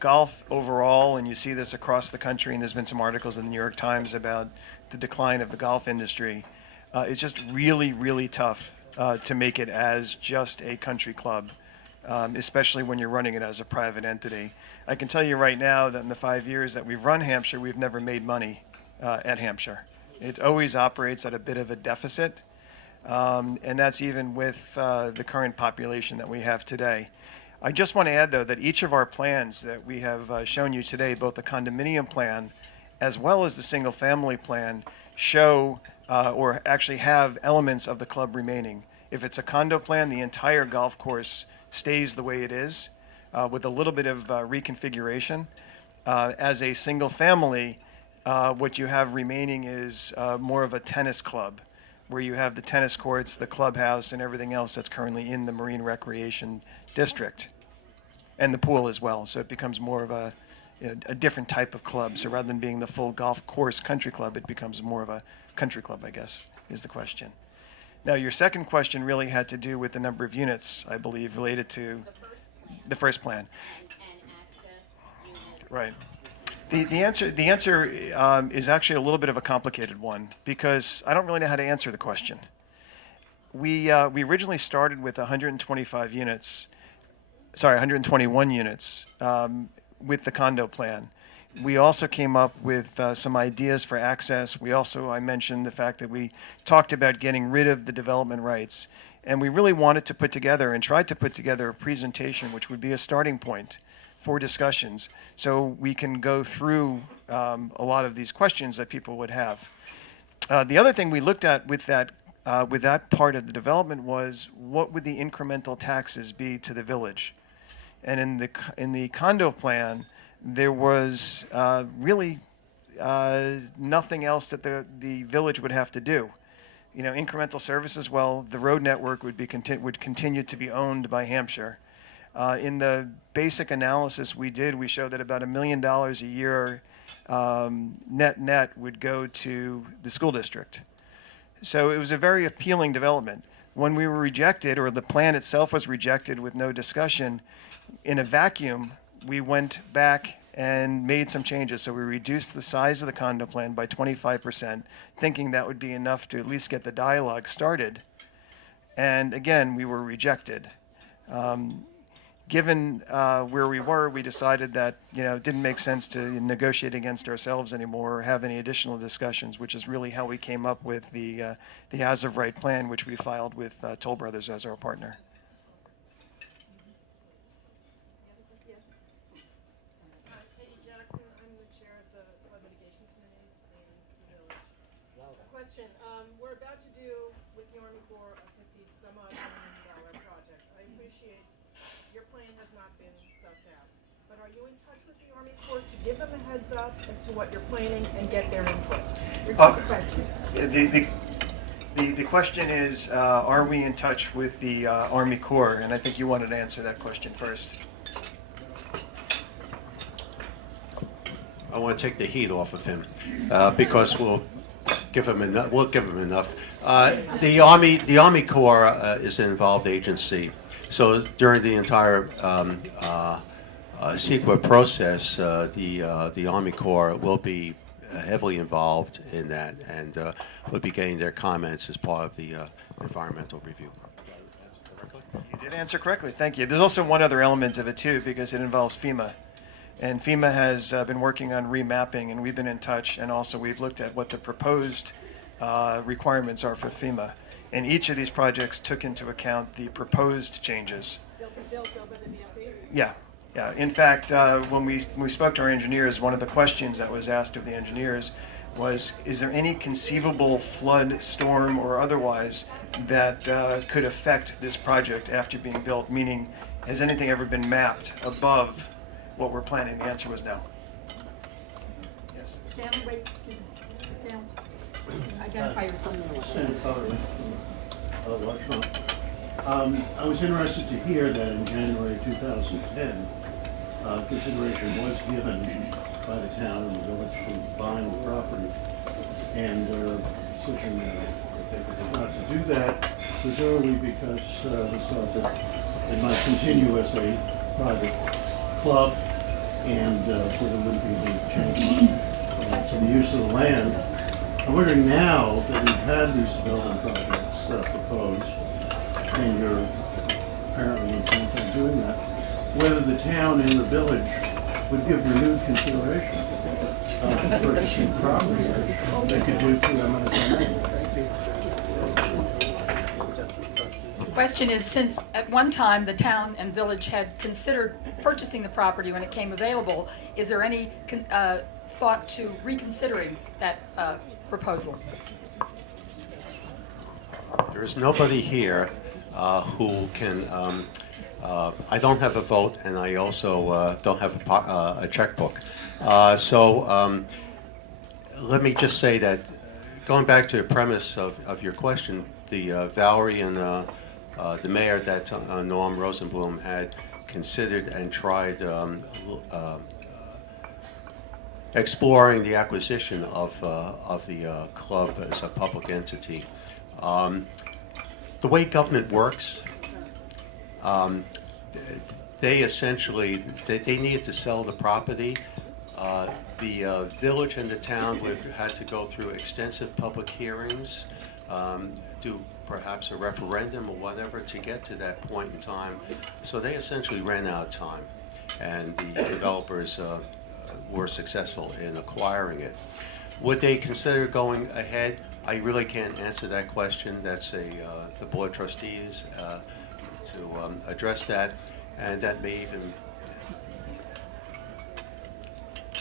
Golf overall, and you see this across the country, and there's been some articles in the New York Times about the decline of the golf industry. It's just really, really tough to make it as just a country club, especially when you're running it as a private entity. I can tell you right now that in the 5 years that we've run Hampshire, we've never made money at Hampshire. It always operates at a bit of a deficit, and that's even with the current population that we have today. I just want to add, though, that each of our plans that we have shown you today, both the condominium plan as well as the single-family plan, show or actually have elements of the club remaining. If it's a condo plan, the entire golf course stays the way it is with a little bit of reconfiguration. As a single-family, what you have remaining is more of a tennis club, where you have the tennis courts, the clubhouse, and everything else that's currently in the Marine Recreation District, and the pool as well. So it becomes more of a different type of club. So rather than being the full golf course country club, it becomes more of a country club, I guess, is the question. Now, your second question really had to do with the number of units, I believe, related to the first plan. And access units. Right. The answer is actually a little bit of a complicated one, because I don't really know how to answer the question. We originally started with 121 units with the condo plan. We also came up with some ideas for access. I mentioned the fact that we talked about getting rid of the development rights, and we really wanted to put together and tried to put together a presentation which would be a starting point for discussions, so we can go through a lot of these questions that people would have. The other thing we looked at with that part of the development was, what would the incremental taxes be to the village? And in the condo plan, there was really nothing else that the village would have to do. Incremental services, well, the road network would continue to be owned by Hampshire. In the basic analysis we did, we showed that about $1 million a year net would go to the school district. So it was a very appealing development. When we were rejected, or the plan itself was rejected with no discussion, in a vacuum, we went back and made some changes. So we reduced the size of the condo plan by 25%, thinking that would be enough to at least get the dialogue started. And again, we were rejected. given where we were, we decided that, it didn't make sense to negotiate against ourselves anymore or have any additional discussions, which is really how we came up with the as-of-right plan, which we filed with Toll Brothers as our partner. Katie Jackson, I'm the chair of the Flood Mitigation Committee in the village. Question, we're about to do with the Army Corps a $50-some-odd million project. I appreciate your plan has not been sussed out, but are you in touch with the Army Corps to give them a heads up as to what you're planning and get their input? The question is, are we in touch with the Army Corps? And I think you wanted to answer that question first. I want to take the heat off of him because we'll give him enough. The Army Corps is an involved agency, so during the entire CEQA process, the Army Corps will be heavily involved in that, and will be getting their comments as part of the environmental review. You did answer correctly. Thank you. There's also one other element of it too, because it involves FEMA. And FEMA has been working on remapping, and we've been in touch, and also we've looked at what the proposed requirements are for FEMA. And each of these projects took into account the proposed changes. Yeah. In fact, when we spoke to our engineers, one of the questions that was asked of the engineers was, is there any conceivable flood, storm, or otherwise that could affect this project after being built? Meaning, has anything ever been mapped above what we're planning? The answer was no. Yes. Stanley, wait, excuse me. Stanley, identify yourself. Stanley Fowler, Larchmont. I was interested to hear that in January 2010, consideration was given by the town and the village to buying the property, and decision taken not to do that, presumably because we thought that it might continue as a private club, and so there wouldn't be any change to the use of the land. I'm wondering now that we've had these development projects proposed, and you're apparently intent on doing that, whether the town and the village would give renewed consideration to purchasing property, which they could do through eminent domain. The question is, since at one time the town and village had considered purchasing the property when it came available, is there any thought to reconsidering that proposal? There is nobody here who can, I don't have a vote, and I also don't have a checkbook. So let me just say that, going back to the premise of your question, the Valerie and the mayor at that time, Norm Rosenblum, had considered and tried exploring the acquisition of the club as a public entity. The way government works, they essentially, they needed to sell the property. The village and the town had to go through extensive public hearings, do perhaps a referendum or whatever to get to that point in time. So they essentially ran out of time, and the developers were successful in acquiring it. Would they consider going ahead? I really can't answer that question. That's the board of trustees to address that, and that may even,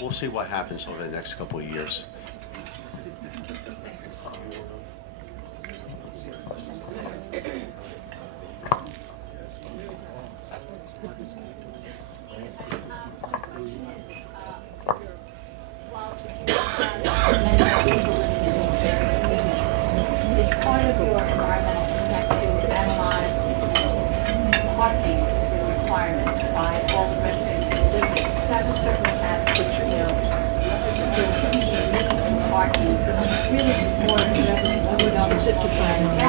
we'll see what happens over the next couple of years. Is part of your environmental impact to analyze parking requirements by all the residents who live there? That would certainly have, parking really before addressing what we know is 55 million.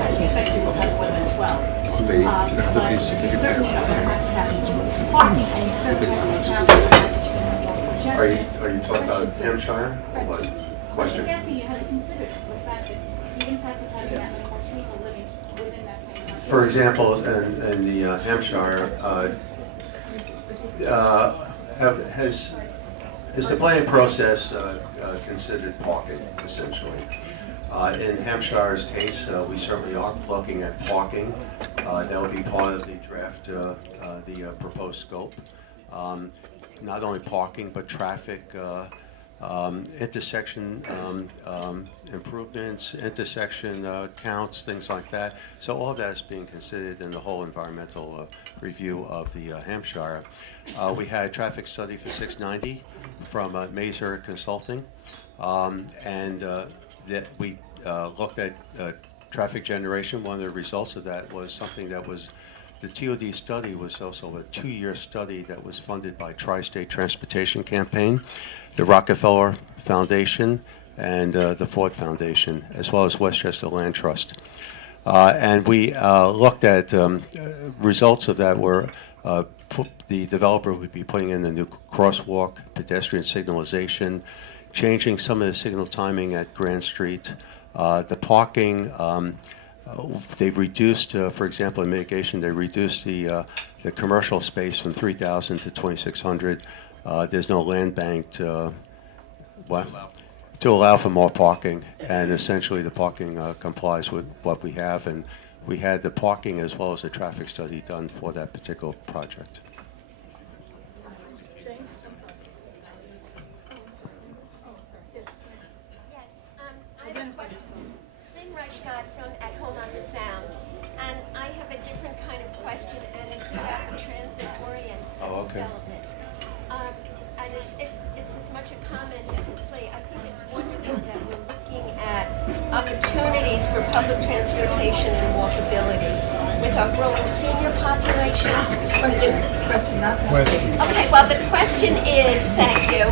I suspect you will have more than 12. But you certainly are going to have parking, and you certainly have to account for that. Are you talking about Hampshire? What? Question. I'm asking you, have you considered the fact that the impact of having that many more people living within that same house? For example, in the Hampshire, has the planning process considered parking, essentially? In Hampshire's case, we certainly are looking at parking. That will be part of the draft, the proposed scope. Not only parking, but traffic, intersection improvements, intersection counts, things like that. So all that is being considered in the whole environmental review of the Hampshire. We had a traffic study for 690 from Mazer Consulting, and that we looked at traffic generation. One of the results of that was something that was, the TOD study was also a 2-year study that was funded by Tri-State Transportation Campaign, the Rockefeller Foundation, and the Ford Foundation, as well as Westchester Land Trust. And we looked at results of that were the developer would be putting in a new crosswalk, pedestrian signalization, changing some of the signal timing at Grand Street. The parking, they've reduced, for example, in mitigation, they reduced the commercial space from 3,000 to 2,600. There's no land bank to allow for more parking, and essentially the parking complies with what we have, and we had the parking as well as the traffic study done for that particular project. Yes, I have a question. Lynn Reichgott from At Home on the Sound, and I have a different kind of question, and it's about the transit-oriented development. And it's as much a comment as a plea. I think it's wonderful that we're looking at opportunities for public transportation and walkability with our growing senior population. Question, not question. Okay, well, the question is, thank you,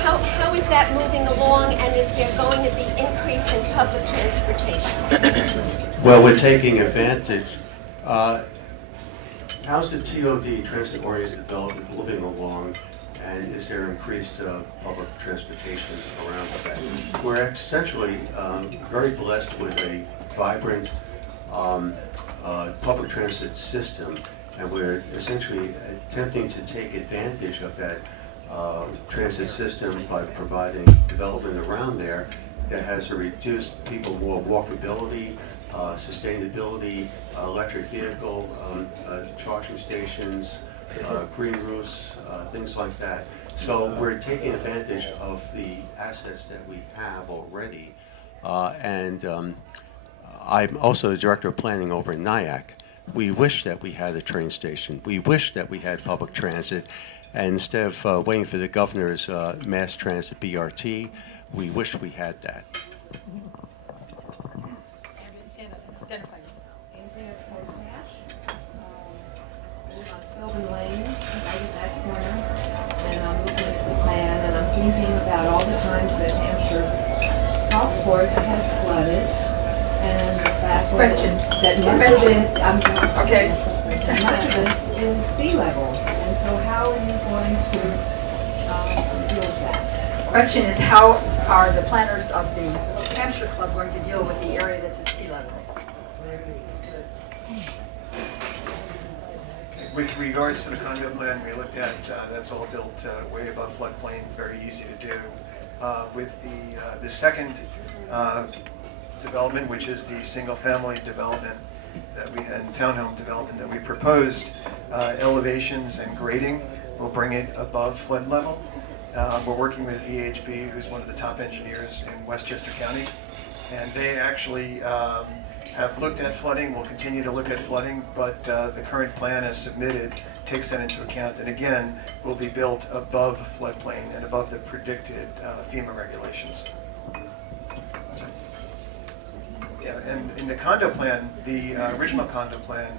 how is that moving along, and is there going to be increase in public transportation? Well, we're taking advantage. How's the TOD, transit-oriented development, moving along, and is there increased public transportation around that? We're essentially very blessed with a vibrant public transit system, and we're essentially attempting to take advantage of that transit system by providing development around there that has reduced people more walkability, sustainability, electric vehicle charging stations, green roofs, things like that. So we're taking advantage of the assets that we have already. And I'm also the director of planning over in Nyack. We wish that we had a train station. We wish that we had public transit. And instead of waiting for the governor's mass transit BRT, we wish we had that. Sylvan Lane, right at that corner, and I'm looking at the plan, and I'm thinking about all the times that Hampshire golf course has flooded, and the fact that much of it is sea level, and so how are you going to deal with that? Question is, how are the planners of the Hampshire Club going to deal with the area that's at sea level? With regards to the condo plan we looked at, that's all built way above floodplain, very easy to do. With the second development, which is the single-family development that we had, townhome development that we proposed, elevations and grading will bring it above flood level. We're working with VHB, who's one of the top engineers in Westchester County, and they actually have looked at flooding, will continue to look at flooding, but the current plan as submitted takes that into account, and again, will be built above floodplain and above the predicted FEMA regulations. So, yeah, and in the condo plan, the original condo plan,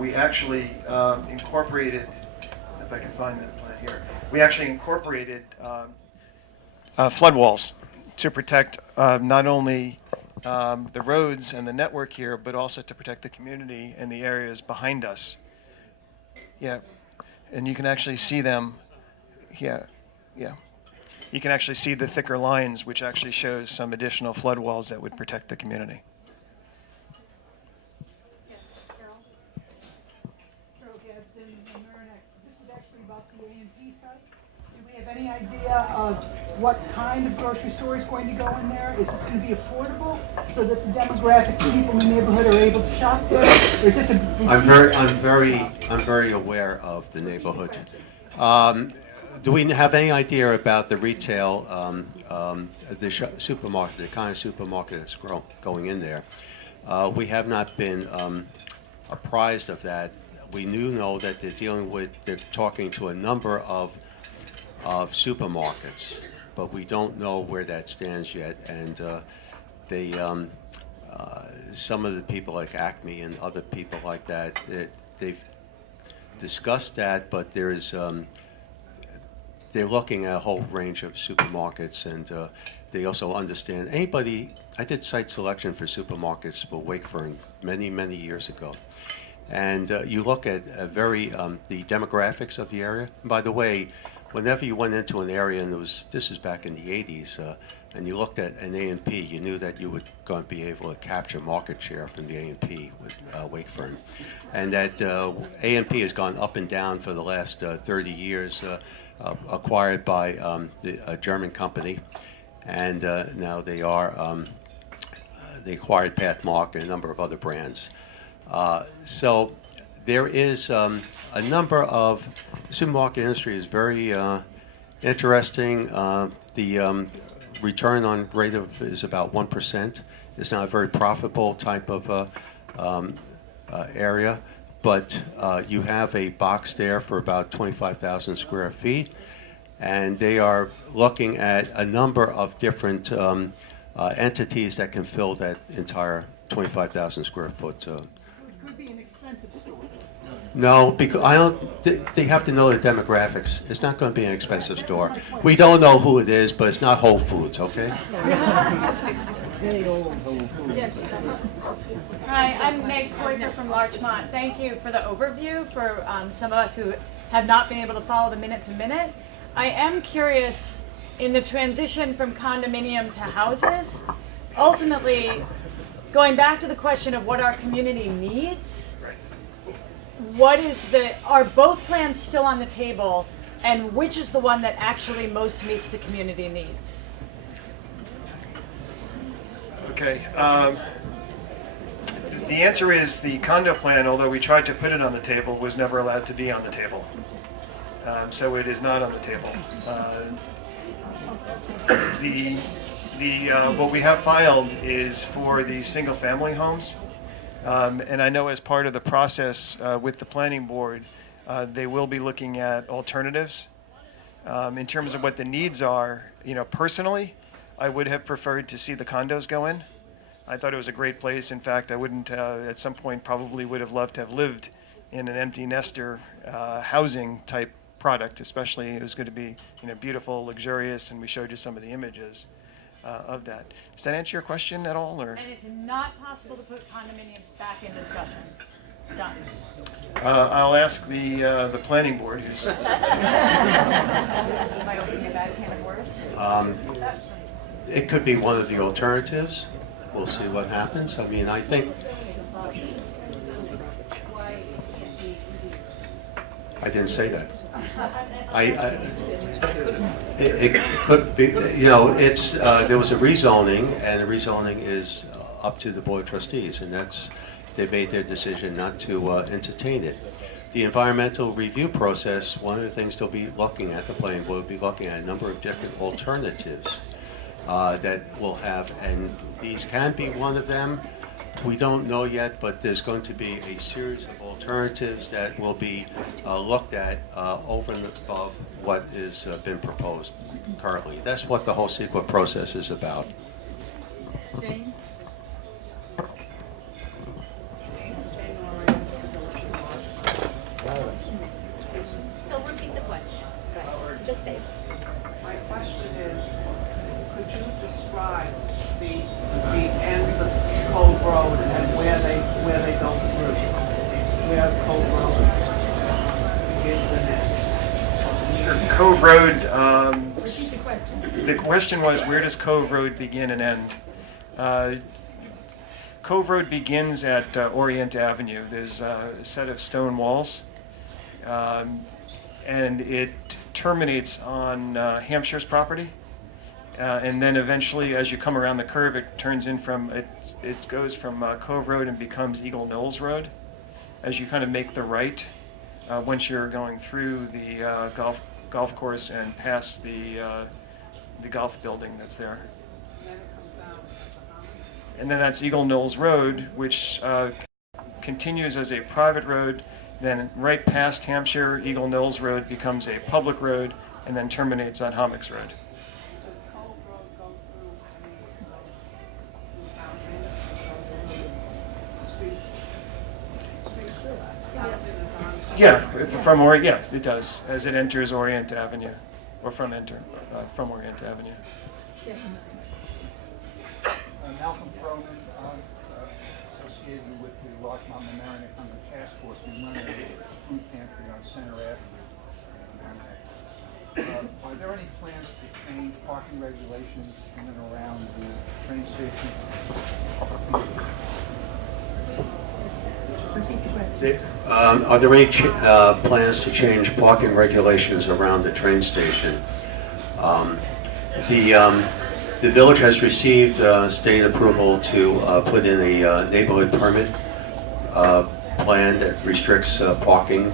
we actually incorporated, if I can find that plan here, we actually incorporated flood walls to protect not only the roads and the network here, but also to protect the community and the areas behind us. Yeah, and you can actually see them. Yeah, yeah. you can actually see the thicker lines, which actually shows some additional flood walls that would protect the community. Carol Gadsden, Mamaroneck. This is actually about the A&P site. Do we have any idea of what kind of grocery store is going to go in there? Is this going to be affordable so that the demographic people in the neighborhood are able to shop there? Or is this a I'm very aware of the neighborhood. Do we have any idea about the retail, supermarket, the kind of supermarket that's going in there? We have not been apprised of that. We do know that they're talking to a number of supermarkets, but we don't know where that stands yet. And some of the people like Acme and other people like that, they've discussed that, but they're looking at a whole range of supermarkets, and they also understand I did site selection for supermarkets for Wakefern many years ago. And you look at the demographics of the area. And by the way, whenever you went into an area, and this is back in the 80s, and you looked at an A&P, you knew that you were going to be able to capture market share from the A&P with Wakefern. And that A&P has gone up and down for the last 30 years, acquired by a German company. And now they acquired Pathmark and a number of other brands. So there is a number of supermarket industry is very interesting. The return on rate is about 1%. It's not a very profitable type of area, but you have a box there for about 25,000 square feet, and they are looking at a number of different entities that can fill that entire 25,000 square foot. So it could be an expensive store. No, because they have to know the demographics. It's not going to be an expensive store. We don't know who it is, but it's not Whole Foods, okay? Hi, I'm Meg Poyker from Larchmont. Thank you for the overview for some of us who have not been able to follow the minute to minute. I am curious, in the transition from condominium to houses, ultimately, going back to the question of what our community needs, are both plans still on the table, and which is the one that actually most meets the community needs? Okay. The answer is the condo plan, although we tried to put it on the table, was never allowed to be on the table. So it is not on the table. What we have filed is for the single-family homes. And I know as part of the process with the planning board, they will be looking at alternatives. In terms of what the needs are, personally, I would have preferred to see the condos go in. I thought it was a great place. In fact, I wouldn't, at some point, probably would have loved to have lived in an empty nester housing type product, especially it was going to be beautiful, luxurious, and we showed you some of the images of that. Does that answer your question at all? Or? And it's not possible to put condominiums back in discussion. Done. I'll ask the planning board who's... Am I opening a bad can of worms? It could be one of the alternatives. We'll see what happens. I mean, I think... I didn't say that. It could be, it's, there was a rezoning, and the rezoning is up to the Board of Trustees, and they made their decision not to entertain it. The environmental review process, one of the things they'll be looking at, the planning board will be looking at a number of different alternatives that we'll have, and these can be one of them. We don't know yet, but there's going to be a series of alternatives that will be looked at over and above what has been proposed currently. That's what the whole CEQA process is about. Jane? He'll repeat the question. Just say it. My question is, could you describe the ends of Cove Road and where they go through? Where Cove Road begins and ends? Cove Road, the question was, where does Cove Road begin and end? Cove Road begins at Orient Avenue. There's a set of stone walls, and it terminates on Hampshire's property. And then eventually, as you come around the curve, it turns in from, it goes from Cove Road and becomes Eagle Knolls Road. As you kind of make the right, once you're going through the golf course and past the golf building that's there. And then that's Eagle Knolls Road, which continues as a private road. Then right past Hampshire, Eagle Knolls Road becomes a public road, and then terminates on Hommocks Road. Yeah, from Orient, yes, it does, as it enters Orient Avenue, or from Orient Avenue. Malcolm Froman, associated with the Larchmont-Mamaroneck task force. We run a food pantry on Center Avenue in Mamaroneck. Are there any plans to change parking regulations in and around the train station? Are there any plans to change parking regulations around the train station? The village has received state approval to put in a neighborhood permit plan that restricts parking.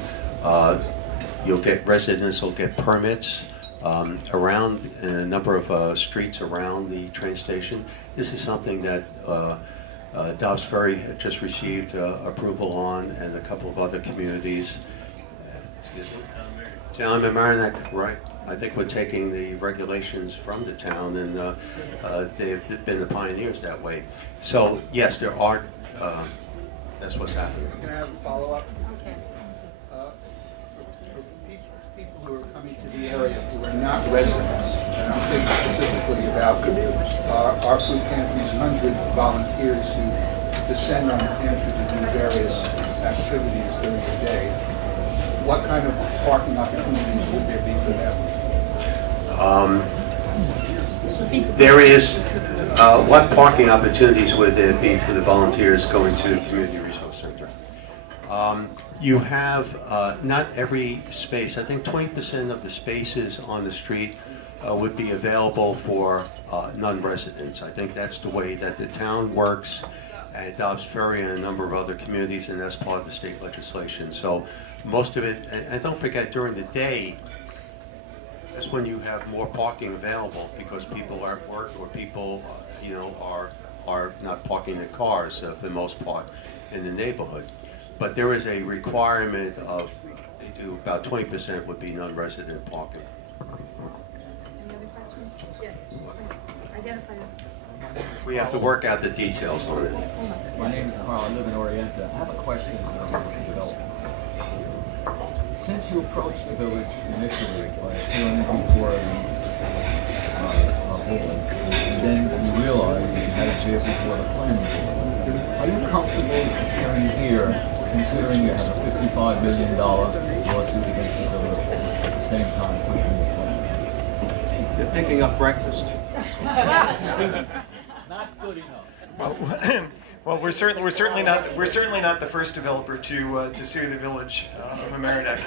Residents will get permits around in a number of streets around the train station. This is something that Dobbs Ferry had just received approval on, and a couple of other communities. Town of Mamaroneck, right? I think we're taking the regulations from the town, and they've been the pioneers that way. So yes, there are. That's what's happening. Can I have a follow-up? Okay. For people who are coming to the area who are not residents, and I'm thinking specifically about our food pantry's 100 volunteers who descend on the pantry to do various activities during the day. What kind of parking opportunities would there be for them? There is, what parking opportunities would there be for the volunteers going to the Community Resource Center? You have not every space. I think 20% of the spaces on the street would be available for non-residents. I think that's the way that the town works at Dobbs Ferry and a number of other communities, and that's part of the state legislation. So most of it, and don't forget, during the day, that's when you have more parking available because people are at work, or people, are not parking their cars for the most part in the neighborhood. But there is a requirement of, they do about 20% would be non-resident parking. Any other questions? Yes. Identify yourself. We have to work out the details on it. My name is Carl. I live in Orienta. I have a question for the development. Since you approached the village initially by appealing before a board, and then you realized that you had to appear before the planning board, are you comfortable appearing here, considering you have a $55 million lawsuit against the village at the same time pushing the plan? You're picking up breakfast. Not good enough. Well, we're certainly not the first developer to sue the Village of Mamaroneck.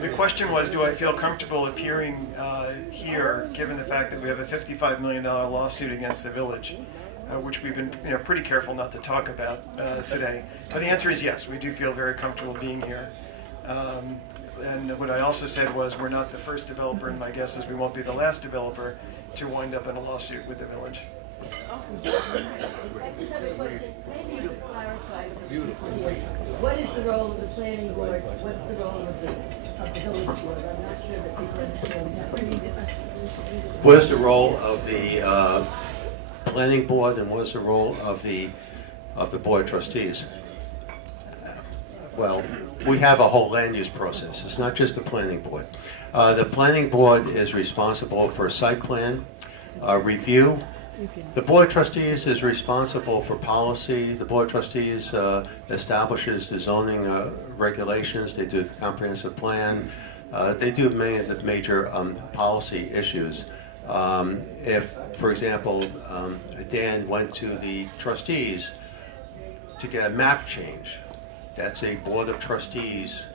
The question was, do I feel comfortable appearing here, given the fact that we have a $55 million lawsuit against the village, which we've been pretty careful not to talk about today. But the answer is yes, we do feel very comfortable being here. And what I also said was, we're not the first developer, and my guess is we won't be the last developer to wind up in a lawsuit with the village. I just have a question. Maybe you could clarify here. What is the role of the planning board? What's the role of the village board? I'm not sure that people understand that. What is the role of the planning board, and what is the role of the board of trustees? Well, we have a whole land use process. It's not just the planning board. The planning board is responsible for site plan review. The Board of Trustees is responsible for policy. The Board of Trustees establishes the zoning regulations. They do the comprehensive plan. They do many of the major policy issues. If, for example, Dan went to the trustees to get a map change, that's a board of trustees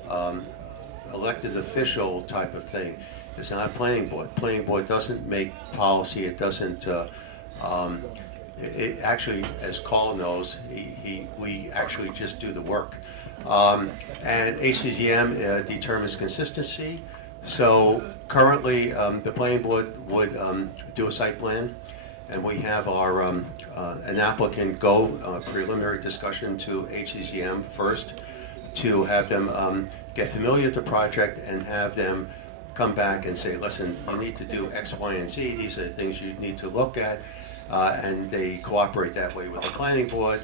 elected official type of thing. It's not a planning board. Planning board doesn't make policy. It doesn't. It actually, as Carl knows, we actually just do the work. And HCZM determines consistency. So currently, the planning board would do a site plan, and we have our an applicant go preliminary discussion to HCZM first to have them get familiar with the project and have them come back and say, listen, you need to do X, Y, and Z. These are the things you need to look at. And they cooperate that way with the planning board.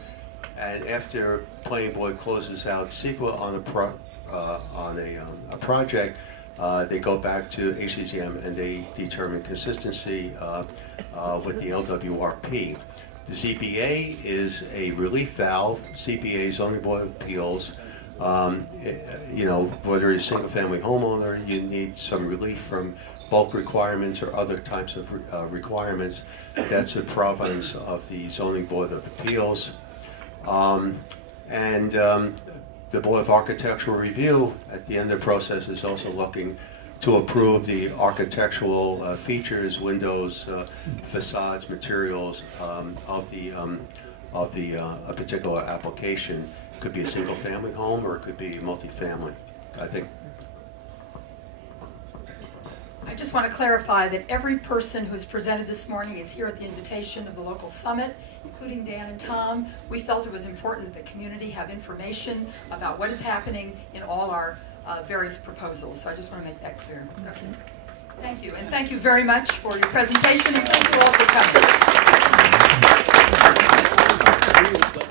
And after planning board closes out CEQA on a project, they go back to HCZM and they determine consistency with the LWRP. The ZBA is a relief valve. ZBA, Zoning Board of Appeals. You know, whether you're a single-family homeowner, you need some relief from bulk requirements or other types of requirements. That's the province of the Zoning Board of Appeals. The Board of Architectural Review, at the end of the process, is also looking to approve the architectural features, windows, facades, materials of a particular application. It could be a single-family home or it could be multifamily. I think. I just want to clarify that every person who's presented this morning is here at the invitation of the local summit, including Dan and Tom. We felt it was important that the community have information about what is happening in all our various proposals. So I just want to make that clear. Okay. Thank you. And thank you very much for your presentation, and thank you all for coming.